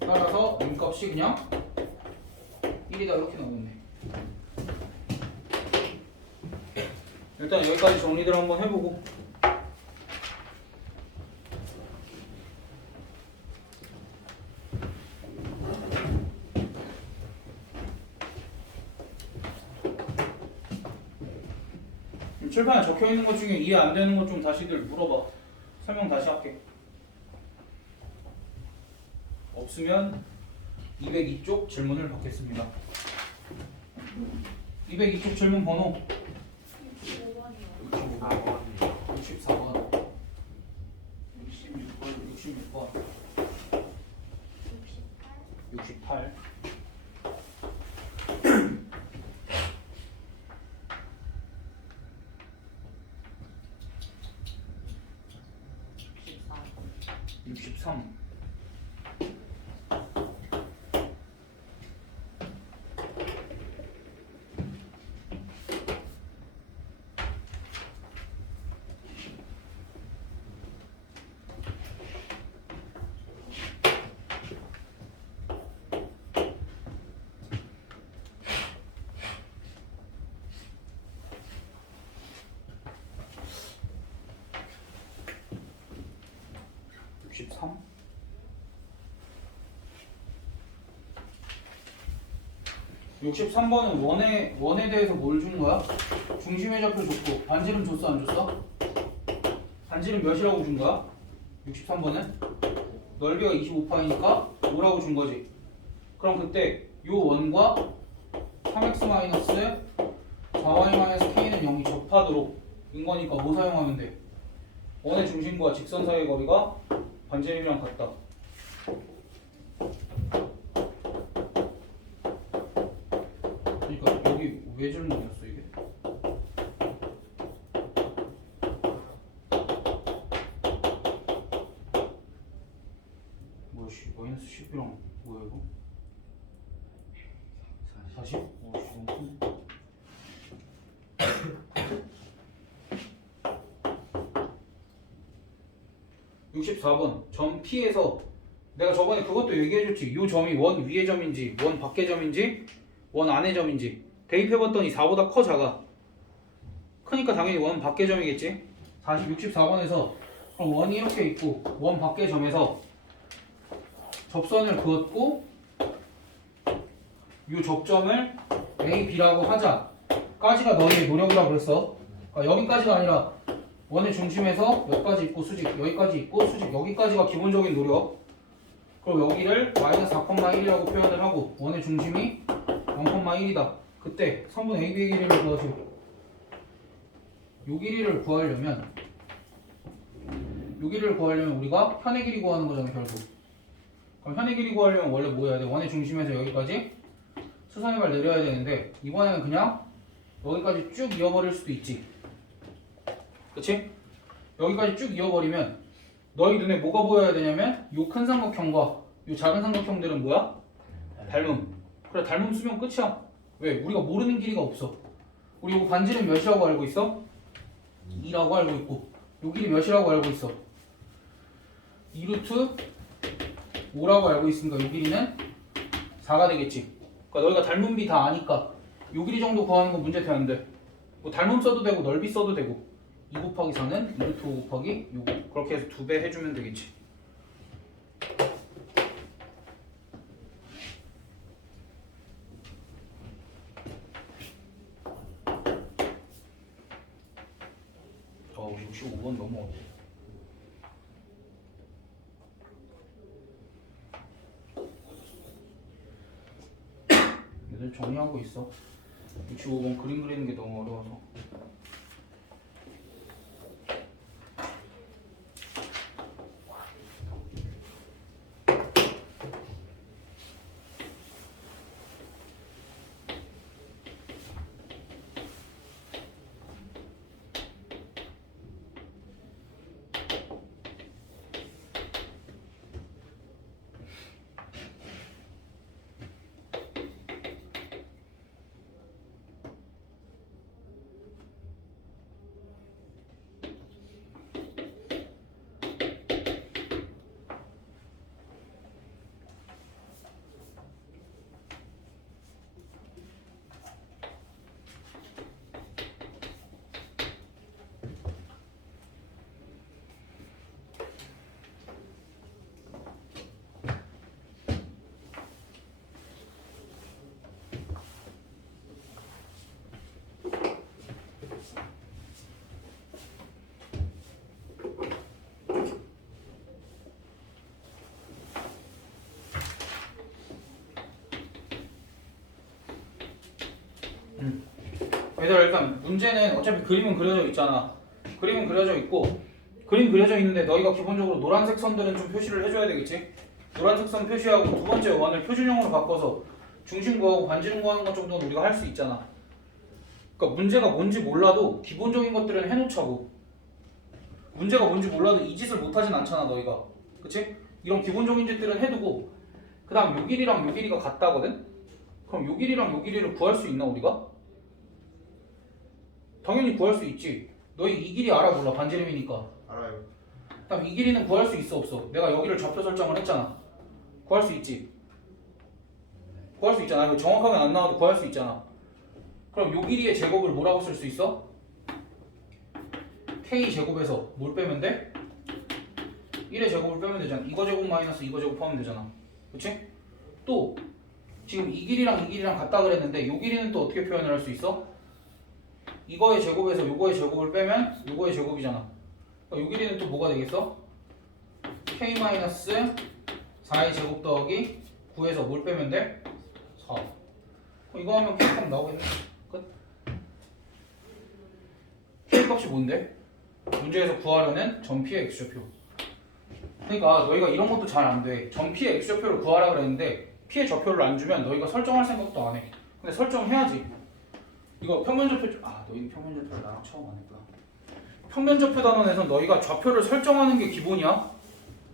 따라서 m 값이 그냥 1이다 이렇게 나오겠네. 일단 여기까지 정리들 한번 해보고 칠판에 적혀있는 것 중에 이해 안 되는 것 좀 다시들 물어봐. 설명 다시 할게. 없으면 202쪽 질문을 받겠습니다. 202쪽 질문 번호 65번이요. 4번 64번 66번 68 63 63 63번은 원에 대해서 뭘 준 거야? 중심의 좌표 줬고 반지름 줬어 안 줬어? 반지름 몇이라고 준 거야? 63번은 넓이가 25파이니까 5라고 준 거지. 그럼 그때 요 원과 3x 4y k는 0이 접하도록 인 거니까 뭐 사용하면 돼? 원의 중심과 직선 사이의 거리가 반지름이랑 같다. 그러니까 여기 왜 질문이었어 이게? 뭐야 씨 마이너스 10이랑 뭐야 이거? 40? 어 씨, 너무 큰데? (64번) 점 P에서 내가 저번에 그것도 얘기해줬지. 이 점이 원 위의 점인지 원 밖의 점인지 원 안의 점인지 대입해봤더니 4보다 커 작아? 크니까 당연히 원 밖의 점이겠지. 64번에서 그럼 원이 이렇게 있고 원 밖의 점에서 접선을 그었고 이 접점을 A, B라고 하자 까지가 너희의 노력이라고 그랬어. 그러니까 여기까지가 아니라 원의 중심에서 여기까지 있고 수직 여기까지 있고 수직 여기까지가 기본적인 노력. 그럼 여기를 마이너스 4,1이라고 표현을 하고 원의 중심이 0,1이다. 그때 선분 AB의 길이를 구하지. 요 길이를 구하려면 우리가 현의 길이 구하는 거잖아 결국. 그럼 현의 길이 구하려면 원래 뭐 해야 돼? 원의 중심에서 여기까지 수선의 발 내려야 되는데 이번에는 그냥 여기까지 쭉 이어버릴 수도 있지. 그치? 여기까지 쭉 이어버리면 너희 눈에 뭐가 보여야 되냐면 요 큰 삼각형과 요 작은 삼각형들은 뭐야? 닮음. 그래 닮음 수면 끝이야. 왜? 우리가 모르는 길이가 없어. 우리 요 반지름 몇이라고 알고 있어? 2라고 알고 있고 요 길이 몇이라고 알고 있어? 2루트 5라고 알고 있으니까 요 길이는 4가 되겠지. 그러니까 너희가 닮음 비 다 아니까 요 길이 정도 구하는 거 문제 되는데 뭐 닮음 써도 되고 넓이 써도 되고 2 곱하기 4는 2루트 5 곱하기 요거 그렇게 해서 2배 해주면 되겠지. 어 65번 너무 어려워. 얘들 정리하고 있어. 65번 그림 그리는 게 너무 어려워서. 얘들아 일단 문제는 어차피 그림은 그려져 있잖아. 그림은 그려져 있고 그림 그려져 있는데 너희가 기본적으로 노란색 선들은 좀 표시를 해줘야 되겠지. 노란색 선 표시하고 두 번째 원을 표준형으로 바꿔서 중심 구하고 반지름 구하는 것 정도는 우리가 할 수 있잖아. 그러니까 문제가 뭔지 몰라도 기본적인 것들은 해놓자고. 문제가 뭔지 몰라도 이 짓을 못하진 않잖아 너희가. 그치? 이런 기본적인 짓들은 해두고 그 다음 요 길이랑 요 길이가 같다거든? 그럼 요 길이랑 요 길이를 구할 수 있나 우리가? 당연히 구할 수 있지. 너희 이 길이 알아 몰라? 반지름이니까. 알아요. 그럼 이 길이는 구할 수 있어 없어? 내가 여기를 좌표 설정을 했잖아. 구할 수 있지. 구할 수 있잖아. 이거 정확하게 안 나와도 구할 수 있잖아. 그럼 요 길이의 제곱을 뭐라고 쓸 수 있어? K 제곱에서 뭘 빼면 돼? 1의 제곱을 빼면 되잖아. 이거 제곱 마이너스 이거 제곱 하면 되잖아. 그치? 또 지금 이 길이랑 같다 그랬는데 요 길이는 또 어떻게 표현을 할 수 있어? 이거의 제곱에서 요거의 제곱을 빼면 요거의 제곱이잖아. 그러니까 요 길이는 또 뭐가 되겠어? k-4의 제곱 더하기 9에서 뭘 빼면 돼? 4. 이거 하면 K값 나오겠네. 끝. K값이 뭔데? 문제에서 구하려는 전피의 X좌표. 그러니까 너희가 이런 것도 잘 안 돼. 전피의 X좌표를 구하라 그랬는데 P의 좌표를 안 주면 너희가 설정할 생각도 안 해. 근데 설정해야지. 이거 평면좌표, 너희는 평면좌표를 나랑 처음 안 했구나. 평면좌표 단원에서 너희가 좌표를 설정하는 게 기본이야.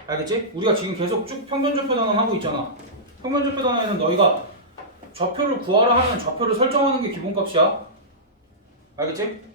알겠지? 우리가 지금 계속 쭉 평면좌표 단원 하고 있잖아. 평면좌표 단원에서는 너희가 좌표를 구하라 하면 좌표를 설정하는 게 기본값이야. 알겠지?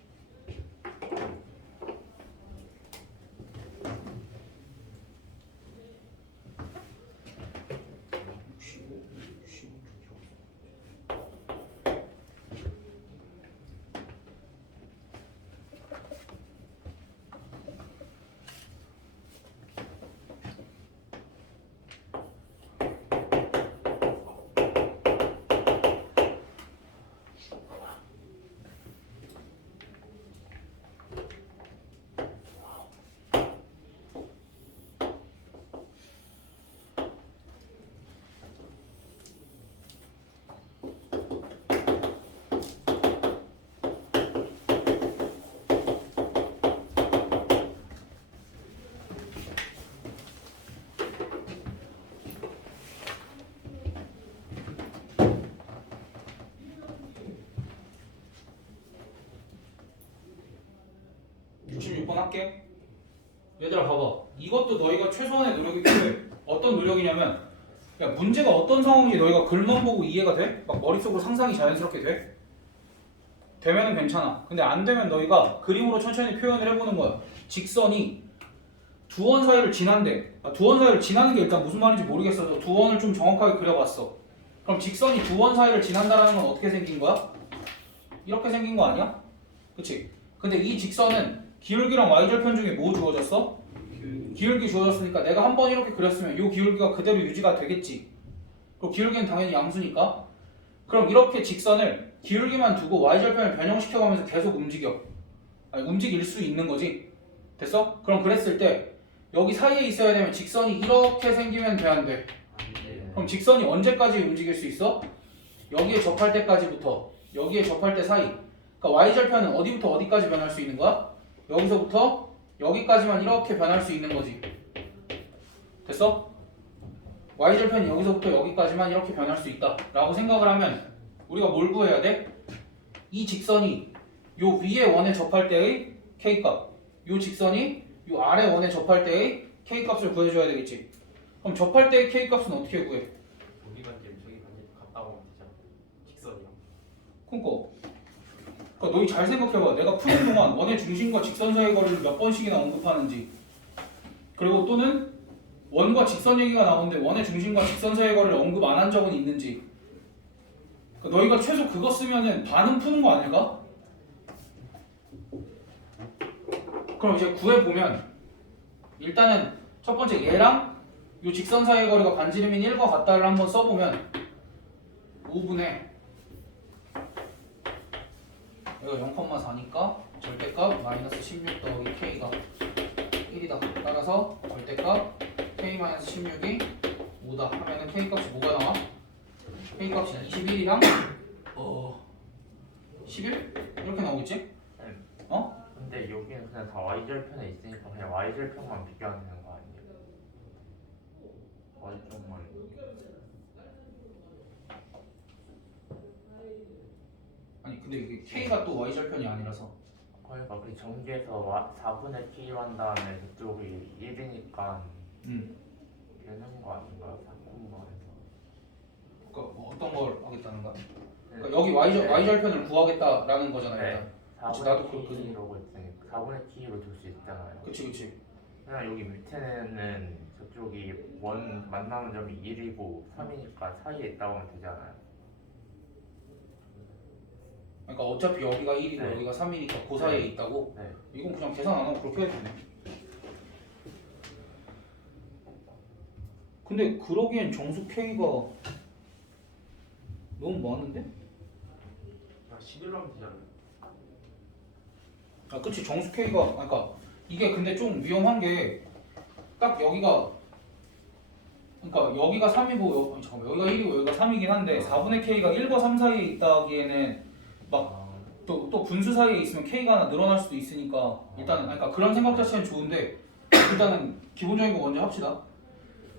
할게. 얘들아 봐봐. 이것도 너희가 최소한의 노력이 필요해. 어떤 노력이냐면 야, 문제가 어떤 상황인지 너희가 글만 보고 이해가 돼? 막 머릿속으로 상상이 자연스럽게 돼? 되면은 괜찮아. 근데 안 되면 너희가 그림으로 천천히 표현을 해보는 거야. 직선이 두 원 사이를 지난대. 두 원 사이를 지나는 게 일단 무슨 말인지 모르겠어서 두 원을 좀 정확하게 그려봤어. 그럼 직선이 두 원 사이를 지난다라는 건 어떻게 생긴 거야? 이렇게 생긴 거 아니야? 그치? 근데 이 직선은 기울기랑 y절편 중에 뭐 주어졌어? 기울기 주어졌으니까 내가 한 번 이렇게 그렸으면 이 기울기가 그대로 유지가 되겠지. 그리고 기울기는 당연히 양수니까. 그럼 이렇게 직선을 기울기만 두고 y절편을 변형시켜가면서 계속 움직여. 움직일 수 있는 거지. 됐어? 그럼 그랬을 때 여기 사이에 있어야 되면 직선이 이렇게 생기면 돼, 안 돼? 그럼 직선이 언제까지 움직일 수 있어? 여기에 접할 때까지부터 여기에 접할 때 사이. 그러니까 y절편은 어디부터 어디까지 변할 수 있는 거야? 여기서부터 여기까지만 이렇게 변할 수 있는 거지. 됐어? y절편이 여기서부터 여기까지만 이렇게 변할 수 있다 라고 생각을 하면 우리가 뭘 구해야 돼? 이 직선이 요 위에 원에 접할 때의 k값, 요 직선이 요 아래 원에 접할 때의 k값을 구해줘야 되겠지. 그럼 접할 때의 k값은 어떻게 구해? 여기만 되면 저기 갔다 오면 되죠. 직선이요. 그러니까 너희 잘 생각해봐. 내가 푸는 동안 원의 중심과 직선 사이의 거리를 몇 번씩이나 언급하는지, 그리고 또는 원과 직선 얘기가 나오는데 원의 중심과 직선 사이의 거리를 언급 안 한 적은 있는지. 그러니까 너희가 최소 그거 쓰면은 반은 푸는 거 아닐까? 그럼 이제 구해보면 일단은 첫 번째 얘랑 요 직선 사이의 거리가 반지름인 1과 같다를 한번 써보면 5분의 이거 0,4니까 절대값 마이너스 16 더하기 k가 1이다. 따라서 절대값 k 마이너스 16이 5다 하면은 k값이 뭐가 나와? k값이 21이랑 11? 이렇게 나오겠지? 어? 근데 여기는 그냥 다 y절편에 있으니까 그냥 y절편만 비교하면 되는 거 아니에요? y절편만. 아니 근데 이게 k가 또 y절편이 아니라서. 그러니까 그 전개에서 4분의 k로 한 다음에 그쪽이 1이니까 되는 거 아닌가요? 바꾼거에서. 그러니까 뭐 어떤 걸 하겠다는 거야? 그러니까 여기 y절편을 구하겠다라는 거잖아 일단. 그치, 나도 4분의 그렇거든. k로 했으니까 4분의 k로 둘 수 있잖아요. 그치. 그냥 여기 밑에는 저쪽이 원 만나는 점이 1이고 3이니까 사이에 있다고 하면 되잖아요. 그러니까 어차피 여기가 1이고 네. 여기가 3이니까 그 사이에 네. 있다고? 네. 이건 그냥 계산 안 하고 그렇게 해도 되네. 근데 그러기엔 정수 K가 너무 많은데? 아 11로 하면 되지 않아요? 아 그치 정수 K가 그러니까 이게 근데 좀 위험한 게 딱 여기가 그러니까 여기가 3이고 잠깐만 여기가 1이고 여기가 3이긴 한데 4분의 K가 1과 3 사이에 있다기에는 막 또 분수 사이에 있으면 K가 하나 늘어날 수도 있으니까 일단은 그러니까 그런 생각 자체는 좋은데 일단은 기본적인 거 먼저 합시다.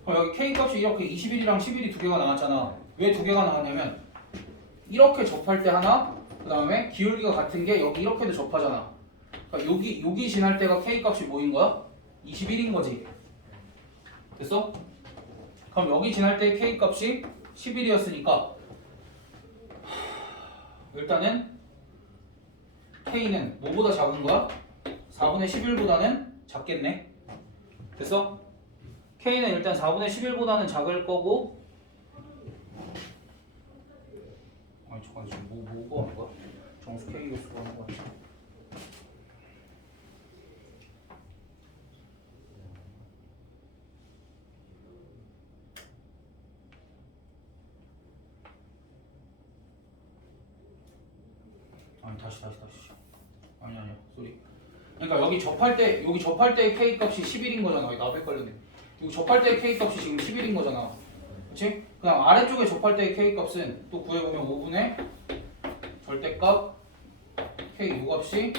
여기 K 값이 이렇게 21이랑 11이 두 개가 나왔잖아. 왜 두 개가 나왔냐면 이렇게 접할 때 하나 그 다음에 기울기가 같은 게 여기 이렇게도 접하잖아. 그러니까 여기 지날 때가 K 값이 뭐인 거야? 21인 거지. 됐어? 그럼 여기 지날 때 K 값이 11이었으니까 일단은 K는 뭐보다 작은 거야? 4분의 11보다는 작겠네. 됐어? K는 일단 4분의 11보다는 작을 거고 아니 잠깐 지금 뭐가 하는 거야? 정수 K 교수가 하는 거야. 아니 다시 아니야 쏘리. 그러니까 여기 접할 때 K 값이 11인 거잖아. 나도 헷갈렸네. 여기 접할 때 K 값이 지금 11인 거잖아. 그렇지? 그냥 아래쪽에 접할 때 K 값은 또 구해보면 5분의 절대값 K 요 값이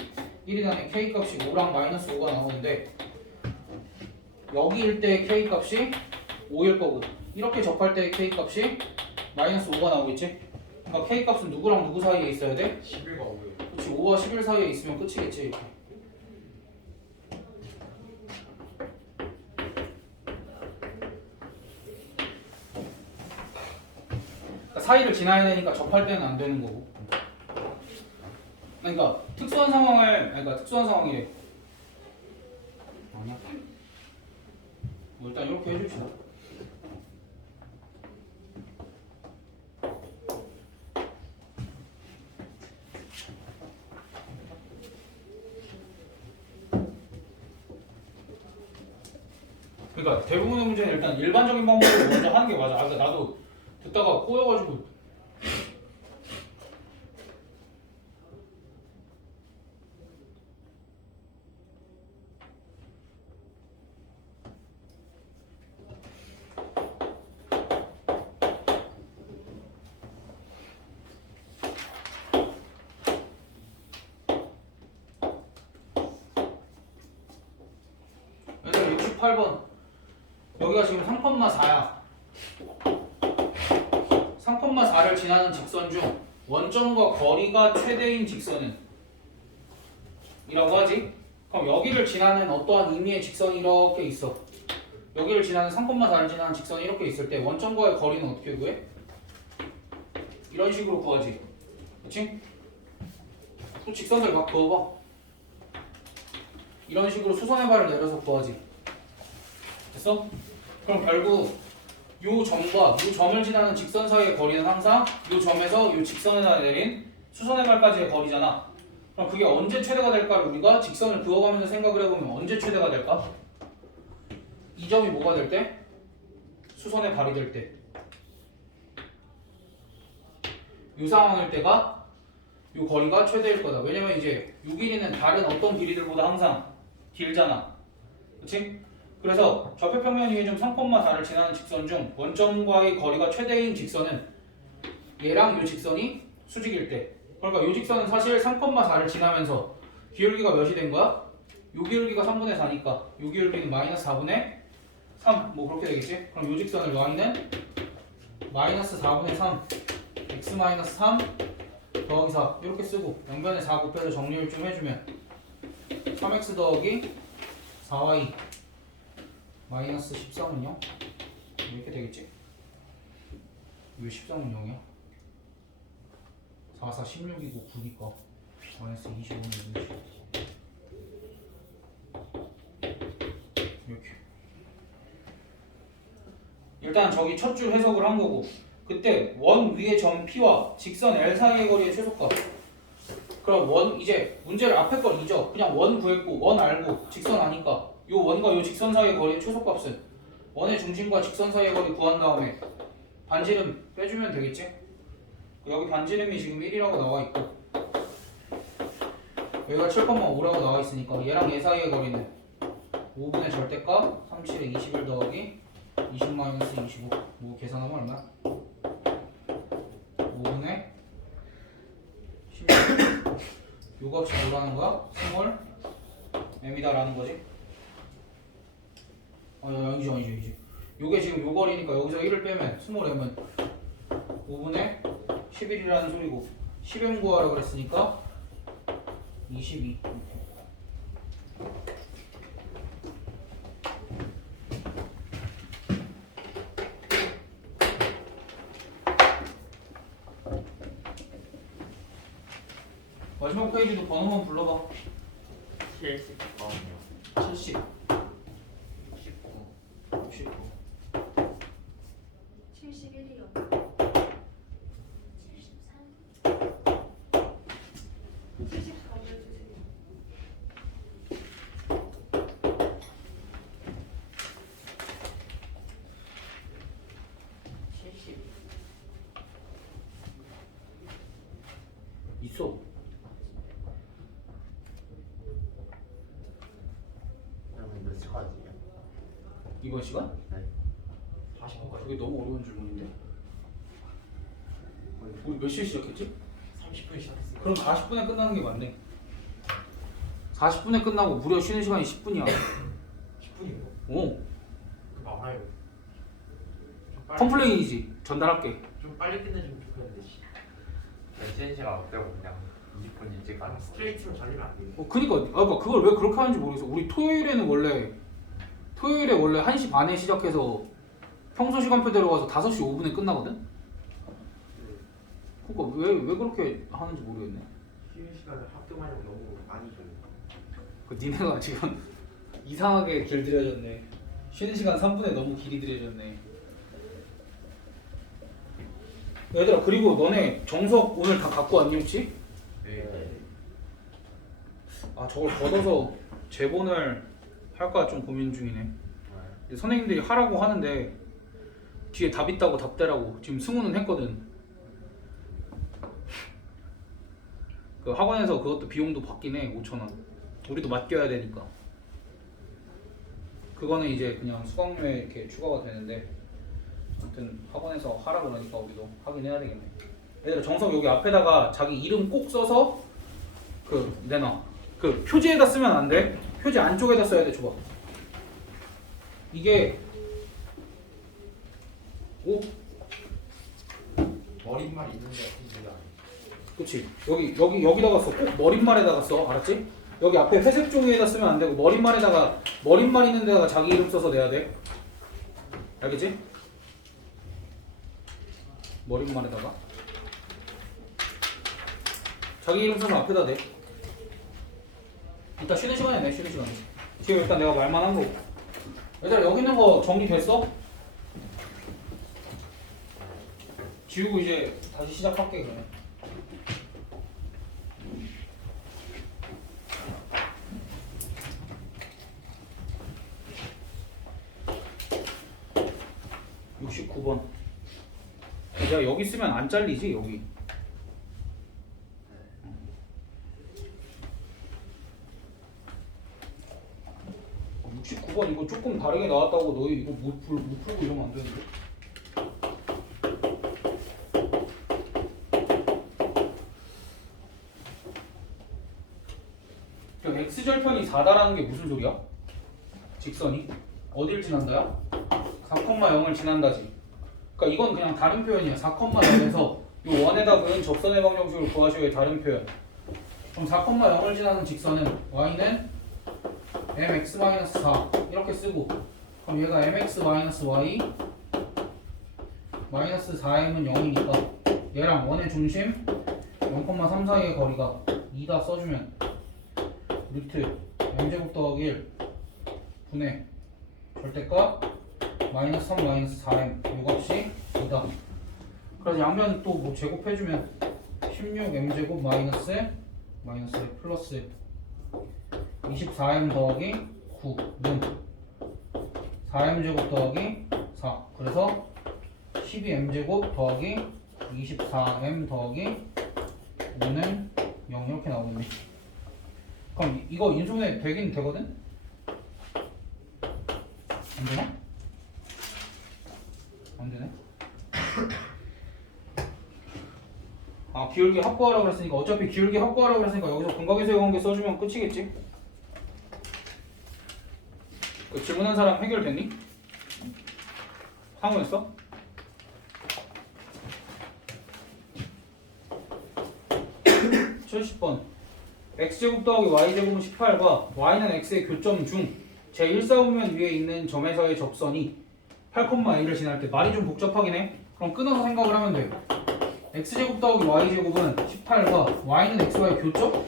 1이라는 K 값이 5랑 마이너스 5가 나오는데 여기일 때 K 값이 5일 거고 이렇게 접할 때 K 값이 마이너스 5가 나오겠지? 그러니까 K 값은 누구랑 누구 사이에 있어야 돼? 11과 5예요. 그렇지 5와 11 사이에 있으면 끝이겠지 이렇게. 그러니까 사이를 지나야 되니까 접할 때는 안 되는 거고. 그러니까 특수한 상황이래. 아니야. 뭐 일단 이렇게 해줍시다. 그러니까 대부분의 문제는 일단 일반적인 방법으로 먼저 하는 게 맞아. 아까 나도 듣다가 꼬여가지고. 얘들아 68번 여기가 지금 3,4야. 3,4를 지나는 직선 중 원점과 거리가 최대인 직선은 이라고 하지? 그럼 여기를 지나는 어떠한 의미의 직선이 이렇게 있어. 여기를 지나는 3,4를 지나는 직선이 이렇게 있을 때 원점과의 거리는 어떻게 구해? 이런 식으로 구하지. 그치? 또 직선을 막 그어봐. 이런 식으로 수선의 발을 내려서 구하지. 됐어? 그럼 결국 요 점과 요 점을 지나는 직선 사이의 거리는 항상 요 점에서 요 직선에다 내린 수선의 발까지의 거리잖아. 그럼 그게 언제 최대가 될까를 우리가 직선을 그어가면서 생각을 해보면 언제 최대가 될까? 이 점이 뭐가 될 때? 수선의 발이 될 때. 요 상황일 때가 요 거리가 최대일 거다. 왜냐면 이제 요 길이는 다른 어떤 길이들보다 항상 길잖아. 그치? 그래서 좌표평면 위에 좀 3,4를 지나는 직선 중 원점과의 거리가 최대인 직선은 얘랑 요 직선이 수직일 때. 그러니까 요 직선은 사실 3,4를 지나면서 기울기가 몇이 된 거야? 요 기울기가 3분의 4니까 요 기울기는 마이너스 4분의 3 뭐 그렇게 되겠지? 그럼 요 직선을 y는 마이너스 4분의 3 x 마이너스 3 더하기 4 이렇게 쓰고 양변에 4 곱해서 정리를 좀 해주면 3x 더하기 4y 마이너스 13은 0? 이렇게 되겠지? 왜 13은 0이야? 4, 4, 16이고 9니까 마이너스 25는 20 이렇게. 일단 저기 첫 줄 해석을 한 거고 그때 원 위의 점 P와 직선 L 사이의 거리의 최소값. 그럼 원 이제 문제를 앞에 걸 잊어. 그냥 원 구했고 원 알고 직선 아니까 요 원과 요 직선 사이의 거리의 최소값은 원의 중심과 직선 사이의 거리 구한 다음에 반지름 빼주면 되겠지? 여기 반지름이 지금 1이라고 나와 있고 여기가 7,5라고 나와 있으니까 얘랑 얘 사이의 거리는 5분의 절대값 37에 21 더하기 20 마이너스 25 뭐 계산하면 얼마야? 5분의 16 요 값이 뭐라는 거야? 스몰 m이다 라는 거지? 아니지 요게 지금 요 거리니까 여기서 1을 빼면 스몰 m은 5분의 11이라는 소리고 10m 구하라고 그랬으니까 22 마지막 페이지도 번호만 불러봐 70번이요. 70 19. 69 71이요. 74를 주세요. 70. 있어 그러면 몇 시까지요? 이번 시간? 네. 40분까지. 그게 너무 어려운 질문인데 우리 몇 시에 시작했지? 30분 시작했습니다. 그럼 40분에 끝나는 게 맞네 40분에 끝나고 무려 쉬는 시간이 10분이야 10분이고. 오 그 많아요. 좀 빨리- 컴플레인이지 전달할게 좀 빨리 끝내주면 좋겠는데. 쉬는 시간 없애고 그냥 20분 일찍 가는 거. 스트레이트로 잘리면 안 돼요. 그러니까 그걸 왜 그렇게 하는지 모르겠어 우리 토요일에 원래 1시 반에 시작해서 평소 시간표대로 가서 5시 5분에 끝나거든? 그러니까 왜 그렇게 하는지 모르겠네 쉬는 시간을 학교마냥 너무 많이 줘요. 그 니네가 지금 이상하게 길들여졌네 쉬는 시간 3분에 너무 길이 들여졌네 얘들아 그리고 너네 정석 오늘 다 갖고 왔니 혹시? 네. 아 저걸 걷어서 제본을 할까 좀 고민 중이네 선생님들이 하라고 하는데 뒤에 답 있다고 답대라고 지금 승우는 했거든 그 학원에서 그것도 비용도 받긴 해 5,000원 우리도 맡겨야 되니까 그거는 이제 그냥 수강료에 이렇게 추가가 되는데 아무튼 학원에서 하라고 그러니까 우리도 하긴 해야 되겠네 얘들아 정석 여기 앞에다가 자기 이름 꼭 써서 내놔 그 표지에다 쓰면 안 돼 표지 안쪽에다 써야 돼 줘봐 이게 오 머릿말 있는 데 같은데가 그치 여기다가 써 꼭 머릿말에다가 써 알았지? 여기 앞에 회색 종이에다 쓰면 안 되고 머릿말 있는 데다가 자기 이름 써서 내야 돼 알겠지? 머릿말에다가 자기 이름 써서 앞에다 내 이따 쉬는 시간에 내 쉬는 시간에 지금 일단 내가 말만 한 거고 얘들아 여기 있는 거 정리됐어? 지우고 이제 다시 시작할게 그러면 (69번) 내가 여기 쓰면 안 잘리지 여기 69번 이거 조금 다르게 나왔다고 너희 이거 못 풀고 이러면 안 되는데 x절편이 4다라는 게 무슨 소리야? 직선이 어딜 지난다야? 4,0을 지난다지 그러니까 이건 그냥 다른 표현이야 4,0에서 요 원에다 그은 접선의 방정식을 구하시오의 다른 표현 그럼 4,0을 지나는 직선은 y는 mx-4 이렇게 쓰고 그럼 얘가 mx-y 마이너스 4m은 0이니까 얘랑 원의 중심 0,3 사이의 거리가 2다 써주면 루트 m제곱 더하기 1 분의 절대값 마이너스 3 마이너스 4m 요 값이 2다 그래서 양변 또 뭐 제곱해주면 16 m제곱 마이너스 플러스 24m 더하기 9는 4m제곱 더하기 4 그래서 12m제곱 더하기 24m 더하기 5는 0 이렇게 나오겠네. 그럼 이거 인수분해 되긴 되거든? 안 되나? 안 되네. 아, 기울기 확보하라고 그랬으니까 어차피 기울기 확보하라고 그랬으니까 여기서 근각에서의 관계 써주면 끝이겠지? 그 질문한 사람 해결됐니? 상호했어? (70번) x제곱 더하기 y제곱은 18과 y는 x의 교점 중 제1사분면 위에 있는 점에서의 접선이 8,1을 지날 때 말이 좀 복잡하긴 해. 그럼 끊어서 생각을 하면 돼. x제곱 더하기 y제곱은 18과 y는 x와의 교점?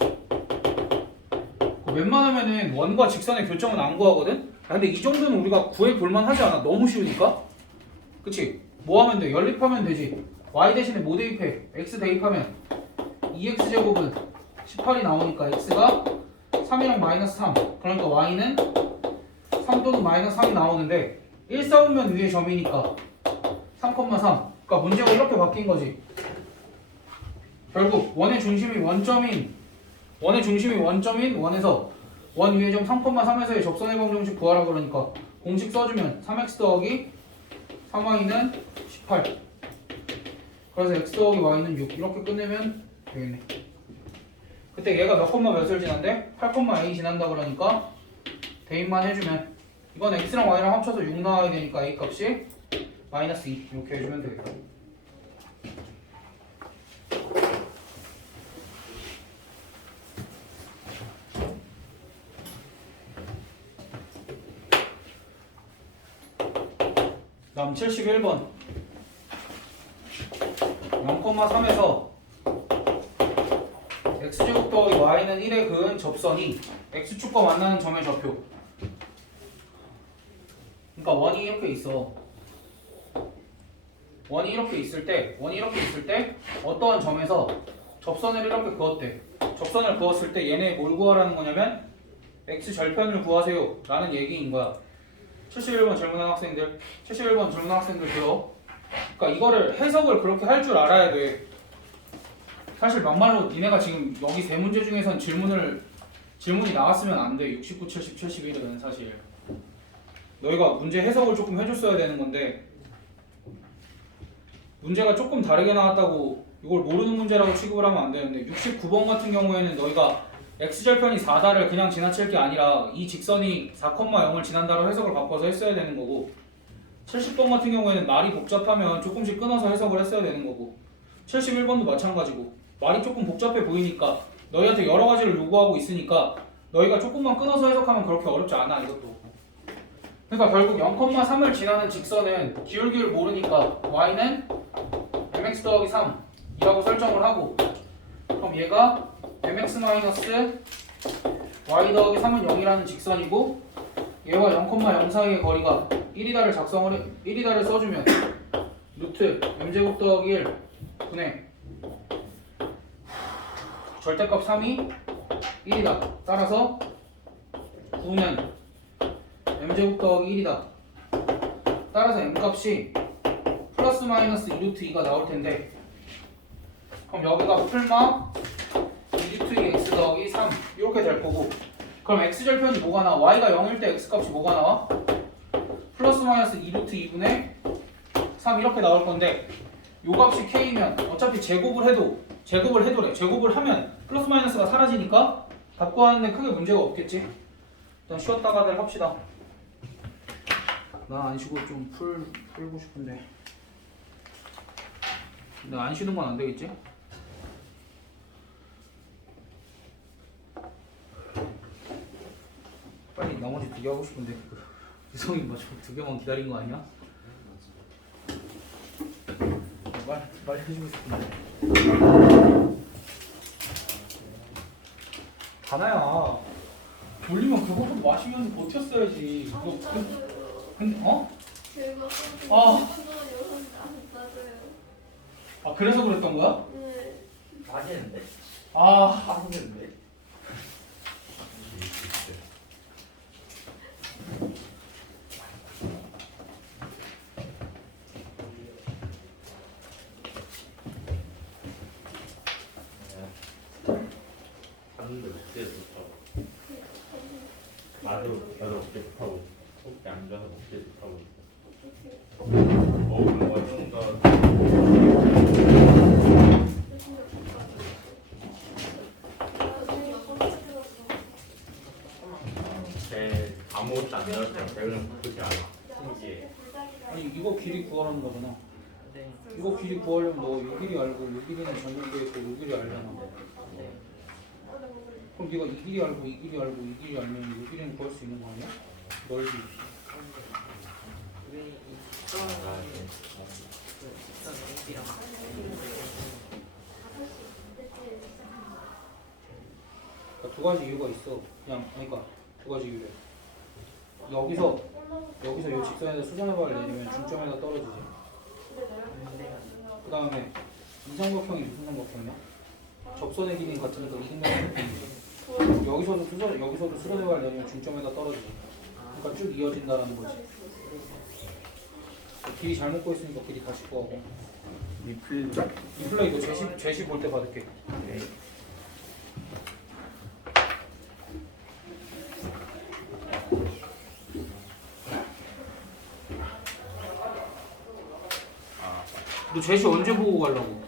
웬만하면은 원과 직선의 교점은 안 구하거든? 아, 근데 이 정도는 우리가 구해볼만 하지 않아? 너무 쉬우니까? 그치? 뭐 하면 돼? 연립하면 되지. y 대신에 뭐 대입해? x 대입하면 2x제곱은 18이 나오니까 x가 3이랑 마이너스 3. 그러니까 y는 3 또는 마이너스 3이 나오는데 1사분면 위의 점이니까 3,3. 그러니까 문제가 이렇게 바뀐 거지. 결국 원의 중심이 원점인 원에서 원 위의 점 3,3에서의 접선의 방정식 구하라 그러니까 공식 써주면 3x 더하기 3y는 18. 그래서 x 더하기 y는 6 이렇게 끝내면 되겠네. 그때 얘가 몇 콤마 몇을 지난대? 8,A 지난다 그러니까 대입만 해주면 이건 x랑 y랑 합쳐서 6 나와야 되니까 a 값이 마이너스 2 이렇게 해주면 되겠다. 다음 71번 0,3에서 x제곱 더하기 y는 1에 그은 접선이 x축과 만나는 점의 좌표. 그러니까 원이 이렇게 있어. 원이 이렇게 있을 때 어떠한 점에서 접선을 이렇게 그었대. 접선을 그었을 때 얘네 뭘 구하라는 거냐면 x 절편을 구하세요 라는 얘기인 거야. 71번 질문한 학생들 들어. 그러니까 이거를 해석을 그렇게 할 줄 알아야 돼. 사실 막말로 니네가 지금 여기 세 문제 중에선 질문이 나왔으면 안 돼. 69, 70, 71은 사실 너희가 문제 해석을 조금 해줬어야 되는 건데 문제가 조금 다르게 나왔다고 이걸 모르는 문제라고 취급을 하면 안 되는데 69번 같은 경우에는 너희가 x절편이 4다를 그냥 지나칠 게 아니라 이 직선이 4,0을 지난다로 해석을 바꿔서 했어야 되는 거고 70번 같은 경우에는 말이 복잡하면 조금씩 끊어서 해석을 했어야 되는 거고 71번도 마찬가지고 말이 조금 복잡해 보이니까 너희한테 여러 가지를 요구하고 있으니까 너희가 조금만 끊어서 해석하면 그렇게 어렵지 않아 이것도. 그러니까 결국 0,3을 지나는 직선은 기울기를 모르니까 y는 mx 더하기 3이라고 설정을 하고 그럼 얘가 mx 마이너스 y 더하기 3은 0이라는 직선이고 얘와 0,0 사이의 거리가 1이다를 써주면 루트 m제곱 더하기 1 분의 절대값 3이 1이다. 따라서 9는 m제곱 더하기 1이다. 따라서 m값이 플러스 마이너스 2루트 2가 나올 텐데 그럼 여기가 풀마 2루트 2 x 더하기 3 이렇게 될 거고 그럼 x절편이 뭐가 나와? y가 0일 때 x값이 뭐가 나와? 플러스 마이너스 2루트 2분의 3 이렇게 나올 건데 요 값이 k면 어차피 제곱을 하면 플러스 마이너스가 사라지니까 답 구하는데 크게 문제가 없겠지. 일단 쉬었다가들 합시다. 나 안 쉬고 좀 풀고 싶은데 근데 안 쉬는 건 안 되겠지? 빨리 나머지 2개 하고 싶은데 유성이 뭐 2개만 기다린 거 아니야? 빨리 해주고 싶은데 가나야 졸리면 그거부터 마시면서 버텼어야지. 아, 너 맞아요. 근데 제가 아. 안 맞아요. 아 그래서 그랬던 거야? 네. 빠지는데? 아 빠지는데? 나도 어깨 타고 어깨 앉아서 어깨 타고 어떻게 뭐 이런 거 제 아무것도 안 들었을 때 배우는 그렇게 않아. 신기해. 아니 이거 길이 구하라는 거잖아. 네. 이거 길이 구하려면 너 이 길이 알고 이 길이는 전용돼 있고 이 길이 알잖아. 그럼 네가 이 길이 알고 이 길이 알고 이 길이 알면 이 길이는 구할 수 있는 거 아니야? 넓이. 그러니까 두 가지 이유가 있어. 그냥 그러니까 두 가지 이유래. 여기서 이 직선에다 수선해발을 내리면 중점에다 떨어지지. 그 다음에 이삼각형이 무슨 삼각형이야? 접선의 길이 같으니까 이등변의 여기서도 수선해발을 내리면 중점에다 떨어지지. 그러니까 쭉 이어진다라는 거지. 길이 잘못 구했으니까 길이 다시 구하고. 리플레이 너 제시 볼 때 받을게. 너 제시 언제 보고 가려고?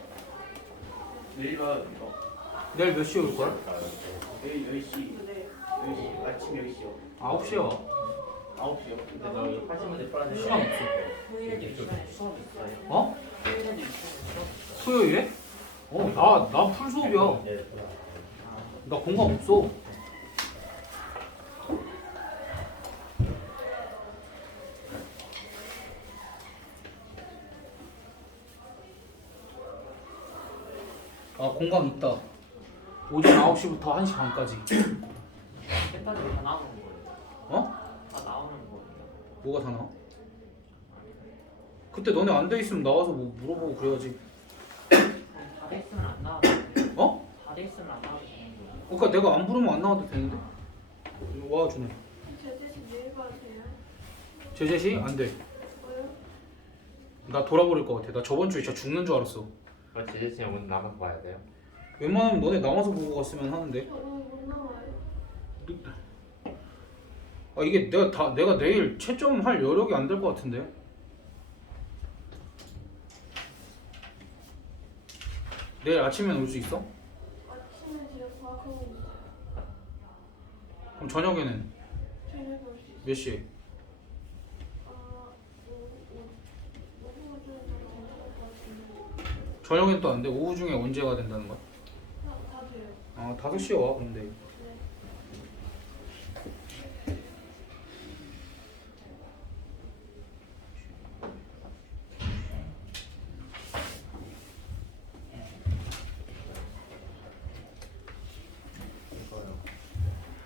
내일은 내일 몇 시에 올 거야? 내일 10시 아침 10시요 9시야. 9시요 근데 너 이거 80문제 풀어야 시간 없어. 토요일에도 시간에 수업 있어요? 어? 토요일에도 수업 토요일에? 나 풀수업이야. 나 공강 없어. 공강 있다. 오전 9시부터 1시 반까지. 펜타들이 다 나오는 거예요. 어? 다 나오는 거예요. 뭐가 다 나와? 그때 너네 안 돼 있으면 나와서 뭐 물어보고 그래야지. 다 돼 있으면 안 나와도 돼요. 어? 다 돼 있으면 안 나와도 되는 거예요. 그러니까 내가 안 부르면 안 나와도 되는데. 와 준혜. 제 대신 내일 봐도 돼요? 제제시 안 돼. 왜요? 나 돌아버릴 것 같아. 나 저번 주에 진짜 죽는 줄 알았어. 제재씨 오늘 남아서 봐야 돼요? 웬만하면 너네 나와서 보고 갔으면 하는데. 저는 못 나와요. 이게 내가 내일 채점할 여력이 안 될 것 같은데. 내일 아침에 올 수 있어? 아침에 제가 과학하고 있어요. 그럼 저녁에는 저녁에 올 수 있어요. 몇 시에? 오후가 좀 괜찮을 것 같은데. 저녁엔 또 안 돼. 오후 중에 언제가 된다는 거야? 다 돼요. 5시에 와. 그런데 네.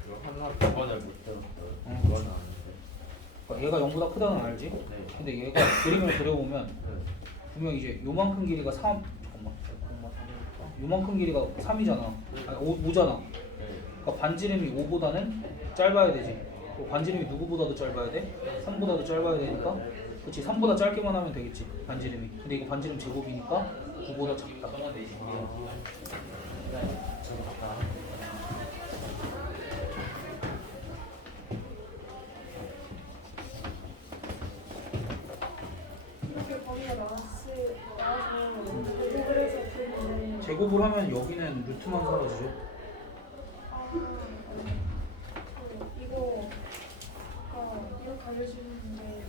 이거 하나 두 번을 못 들었어요. 응. 두 번은 아는데. 얘가 0보다 크다는 알지? 네. 근데 얘가 그림을 그려보면 네. 분명 이제 요만큼 길이가 3 잠깐만 공부 하니까. 요만큼 길이가 3이잖아. 5잖아. 네. 그러니까 반지름이 5보다는 짧아야 되지. 그리고 반지름이 누구보다도 짧아야 돼? 3보다도 짧아야 되니까. 그렇지. 3보다 짧게만 하면 되겠지. 반지름이. 근데 이거 반지름 제곱이니까 9보다 작다. 이렇게 범위가 나와서 제곱을 해서 풀는데 제곱을 하면 여기는 루트만 사라지죠. 이거 아까 이렇게 알려주는데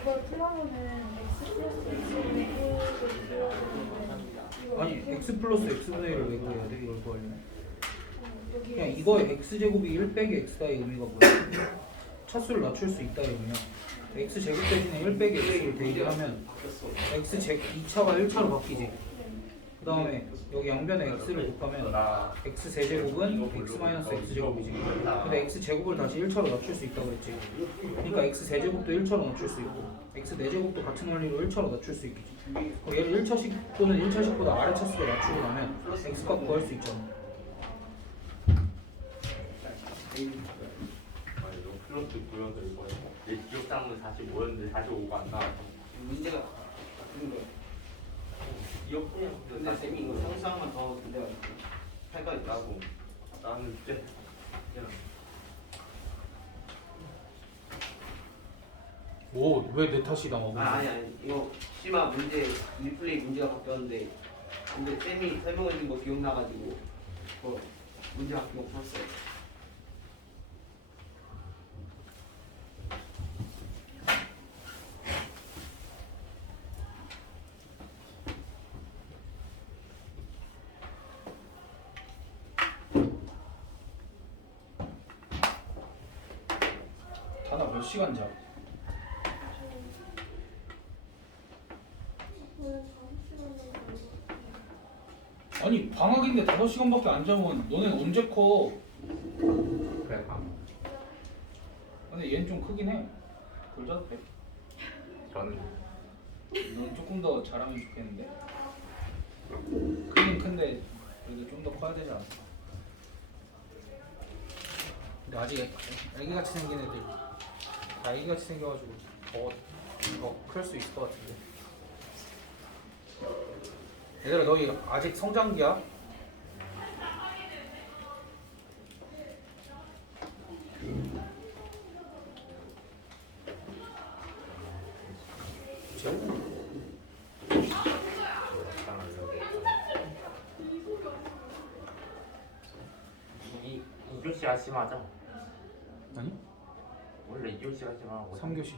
이걸 풀려면은 x 플러스 x를 풀어야 되는데 이거 아니 이렇게 x 플러스 x분의 1을 왜 그래야 돼? 이걸 구하려면. 여기 그냥 이거의 x제곱이 1 빼기 x다의 의미가 뭐야? 차수를 낮출 수 있다의 의미야. x제곱 대신에 1 빼기 x를 대입을 하면 x제곱 2차가 1차로 바뀌지. 그 다음에 여기 양변에 x를 곱하면 x세제곱은 x 마이너스 x제곱이지. 근데 x제곱을 다시 1차로 낮출 수 있다고 했지. 그러니까 x세제곱도 1차로 낮출 수 있고 x네제곱도 같은 원리로 1차로 낮출 수 있겠지. 그럼 얘를 1차식 또는 1차식보다 아래 차수로 낮추고 나면 x값 구할 수 있잖아. 이거 플러스 9여서 이거 내 기억상으로 45였는데 45가 안 나와서. 문제가 같은 거예요 기억이랑 근데 쌤이 이거 상수하면 더 문제가 있고 해가 있다고. 나는 그때 그냥 뭐왜 내 탓이다 뭐. 아니 이거 심화 문제 리플레이 문제가 바뀌었는데 근데 쌤이 설명해준 거 기억나가지고 그 문제 바뀐 거 풀었어요. 다나 몇 시간 자? 아니 방학인데 5시간밖에 안 자면 너넨 언제 커? 그래 봐. 근데 얘는 좀 크긴 해. 덜 자도 돼. 저는 넌 조금 더 잘하면 좋겠는데. 크긴 큰데 그래도 좀 더 커야 되지 않을까? 근데 아직 애기같이 생긴 애들 다 애기같이 생겨가지고 더 클 수 있을 것 같은데. 얘들아 너희 아직 성장기야? 이 2교시가 심하죠? 아니? 원래 2교시가 심하고 3교시.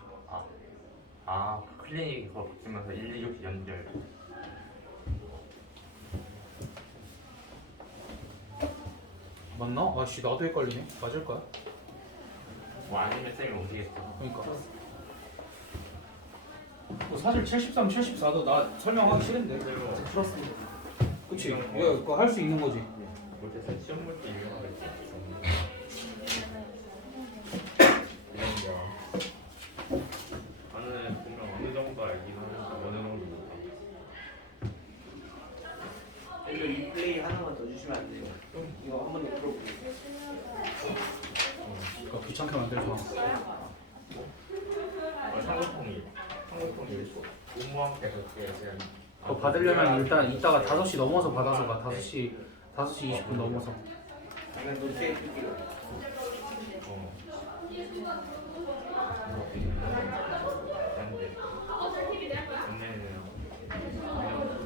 클리닉 그거 붙으면서 1, 2교시 연결. 맞나? 아씨 나도 헷갈리네. 맞을 거야? 뭐 아니면 쌤이 옮기겠죠. 그러니까. 사실 73, 74도 나 설명하기 싫은데. 풀었습니다. 그치? 이거 그거 할 수 있는 거지. 못해서 시험 볼 때 유명하겠지. 저는 보면 어느 정도 알긴 하는데 어느 정도 못하고. 이거 리플레이 하나만 더 주시면 안 돼요? 이거 한 번 더 풀어볼게요. 그러니까 귀찮게 만들죠. 상고통이 공무원께서 그게 그냥 그거 받으려면 일단 이따가 5시 넘어서 받아서 가. 5시 20분 넘어서. 그냥 노트에 쓸게요.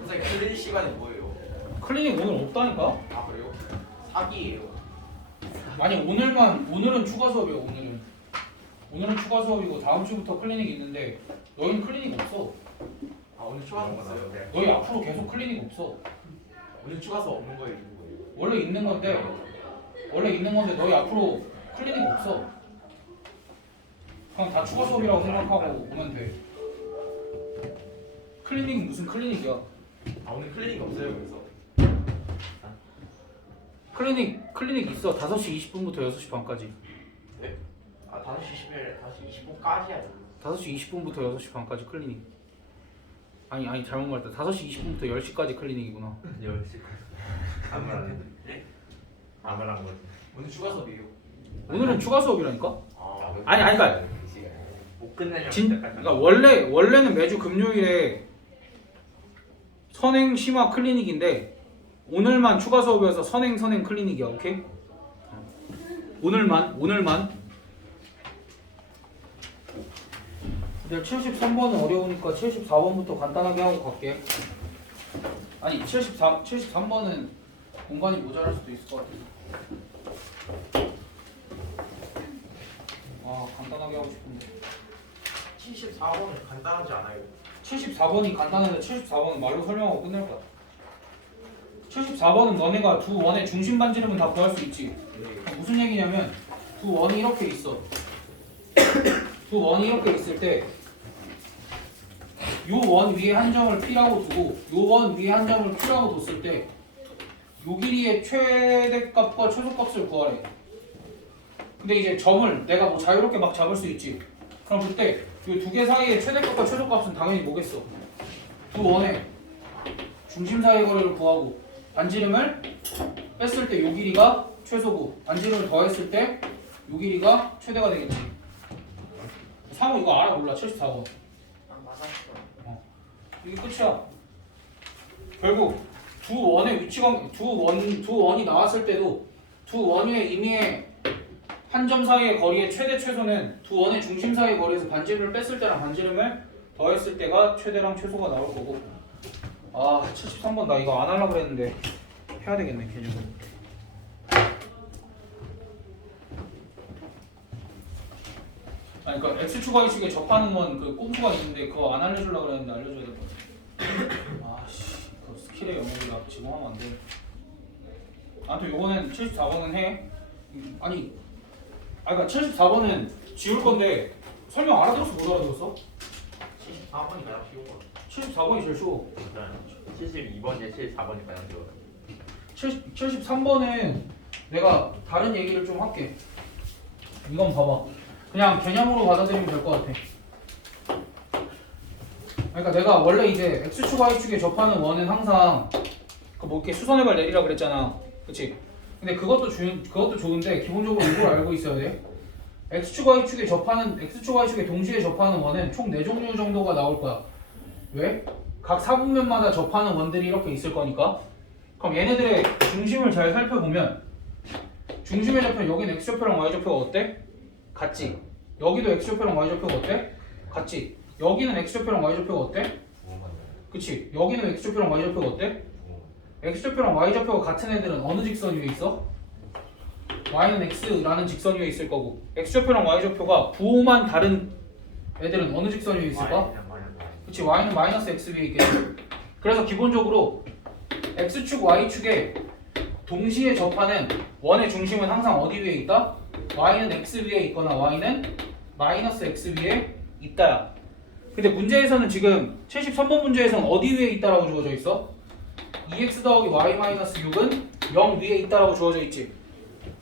선생님 클린 시간이 뭐예요? 클리닉 오늘 없다니까? 아 그래요? 사기예요. 아니 오늘은 추가 수업이야. 오늘은 추가 수업이고 다음 주부터 클리닉 있는데 너희는 클리닉 없어. 아 오늘 추가서 없어요? 너희 앞으로 계속 클리닉 없어. 오늘 추가서 없는 거예요? 있는 거예요? 원래 있는 건데 너희 앞으로 클리닉 없어. 그냥 다 추가 수업이라고 생각하고 오면 돼. 클리닉 무슨 클리닉이야? 아 오늘 클리닉 없어요 그래서? 클리닉 있어. 5시 20분부터 6시 반까지. 네? 아 5시 10일 5시 20분까지야. 5시 20분부터 6시 반까지 클리닉. 아니 잘못 말했다. 5시 20분부터 10시까지 클리닉이구나. 10시까지 아무런 거지. 오늘 추가 수업이에요. 오늘은 추가 수업이라니까? 아 아니 그러니까 못 끝내면 그러니까 원래는 매주 금요일에 선행 심화 클리닉인데 오늘만 추가 수업이어서 선행 클리닉이야. 오케이? 오늘만. 근데 73번은 어려우니까 74번부터 간단하게 하고 갈게. 아니 73번은 공간이 모자랄 수도 있을 것 같아. 간단하게 하고 싶은데 74번은 간단하지 않아요. 74번이 간단한데 74번은 말로 설명하고 끝낼 거야. 74번은 너네가 두 원의 중심 반지름은 다 구할 수 있지. 무슨 얘기냐면 두 원이 이렇게 있어. 두 원이 이렇게 있을 때 요 원 위에 한 점을 P라고 두고 요 원 위에 한 점을 Q라고 뒀을 때 요 길이의 최대값과 최소값을 구하래. 근데 이제 점을 내가 뭐 자유롭게 막 잡을 수 있지. 그럼 그때 요 두 개 사이의 최대값과 최소값은 당연히 뭐겠어? 두 원의 중심 사이의 거리를 구하고 반지름을 뺐을 때 요 길이가 최소고 반지름을 더했을 때 요 길이가 최대가 되겠지. 상호 이거 알아 몰라? 74번. 맞았어. 이게 끝이야. 결국 두 원의 위치관 두 원이 나왔을 때도 두 원 위의 임의의 한 점 사이의 거리의 최대 최소는 두 원의 중심 사이의 거리에서 반지름을 뺐을 때랑 반지름을 더했을 때가 최대랑 최소가 나올 거고. 아 73번 나 이거 안 하려고 그랬는데 해야 되겠네 개념으로. 아니 그러니까 x축 y축에 접하는 건 그 꼼수가 있는데 그거 안 알려주려고 그랬는데 알려줘야 될 것 같아. 아씨 그 스킬의 영역을 나 지금 하면 안 돼. 아무튼 요거는 74번은 해. 아니 그러니까 74번은 지울 건데 설명 알아들었어 못 알아들었어? 74번이 가장 쉬운 거 같아. 74번이 제일 쉬워. 72번에 74번이 가장 쉬워요. 73번은 내가 다른 얘기를 좀 할게. 이건 봐봐. 그냥 개념으로 받아들이면 될 것 같아. 그러니까 내가 원래 이제 x축 y축에 접하는 원은 항상 그 뭐 이렇게 수선의 발 내리라 그랬잖아. 그치? 근데 그것도 좋은데 기본적으로 이걸 알고 있어야 돼. x축 y축에 동시에 접하는 원은 총 4종류 정도가 나올 거야. 왜? 각 사분면마다 접하는 원들이 이렇게 있을 거니까. 그럼 얘네들의 중심을 잘 살펴보면 중심의 좌표 여기는 x좌표랑 y좌표가 어때? 같지? 여기도 x좌표랑 y좌표가 어때? 같지? 여기는 x좌표랑 y좌표가 어때? 그치? 여기는 x좌표랑 y좌표가 어때? x좌표랑 y좌표가 같은 애들은 어느 직선 위에 있어? y는 x라는 직선 위에 있을 거고 x좌표랑 y좌표가 부호만 다른 애들은 어느 직선 위에 있을까? 그치? y는 마이너스 x 위에 있겠지? 그래서 기본적으로 x축 y축에 동시에 접하는 원의 중심은 항상 어디 위에 있다? y는 x 위에 있거나 y는 마이너스 x 위에 있다야. 근데 문제에서는 지금 73번 문제에서는 어디 위에 있다라고 주어져 있어? 2x 더하기 y 마이너스 6은 0 위에 있다라고 주어져 있지.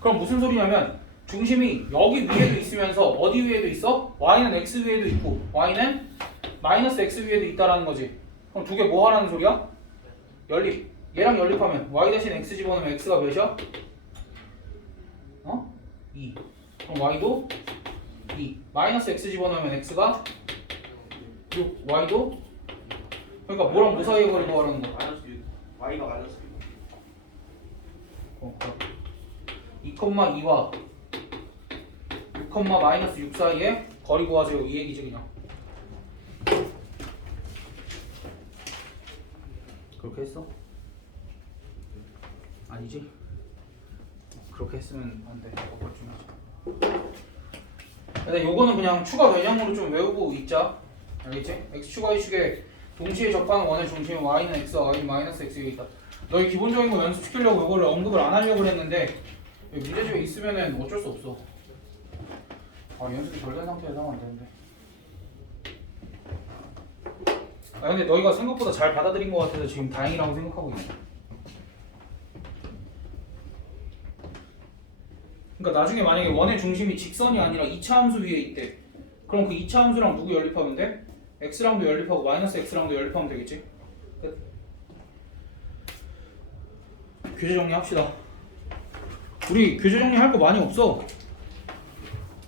그럼 무슨 소리냐면 중심이 여기 위에도 있으면서 어디 위에도 있어? y는 x 위에도 있고 y는 마이너스 x 위에도 있다라는 거지. 그럼 두 개 뭐 하라는 소리야? 연립. 얘랑 연립하면 y 대신 x 집어넣으면 x가 몇이야? 2. 그럼 y도 2. 마이너스 x 집어넣으면 x가 6. y도 그러니까 뭐랑 뭐 사이의 거리 구하라는 거? y가 마이너스 2,2와 6, 마이너스 6 사이에 거리 구하세요. 이 얘기지 그냥. 그렇게 했어? 아니지? 그렇게 했으면 안 돼. 이거 좀 하자. 근데 요거는 그냥 추가 변형으로 좀 외우고 있자. 알겠지? x축 y축에 동시에 접하는 원의 중심은 y는 x, y는 마이너스 x 위에 있다. 너희 기본적인 거 연습시키려고 이거를 언급을 안 하려고 그랬는데 문제집에 있으면은 어쩔 수 없어. 연습이 덜 된 상태에서 하면 안 되는데. 근데 너희가 생각보다 잘 받아들인 것 같아서 지금 다행이라고 생각하고 있어. 그러니까 나중에 만약에 원의 중심이 직선이 아니라 2차 함수 위에 있대. 그럼 그 2차 함수랑 누구 연립하면 돼? x랑도 연립하고 마이너스 x랑도 연립하면 되겠지? 끝. 교재 정리합시다. 우리 교재 정리할 거 많이 없어.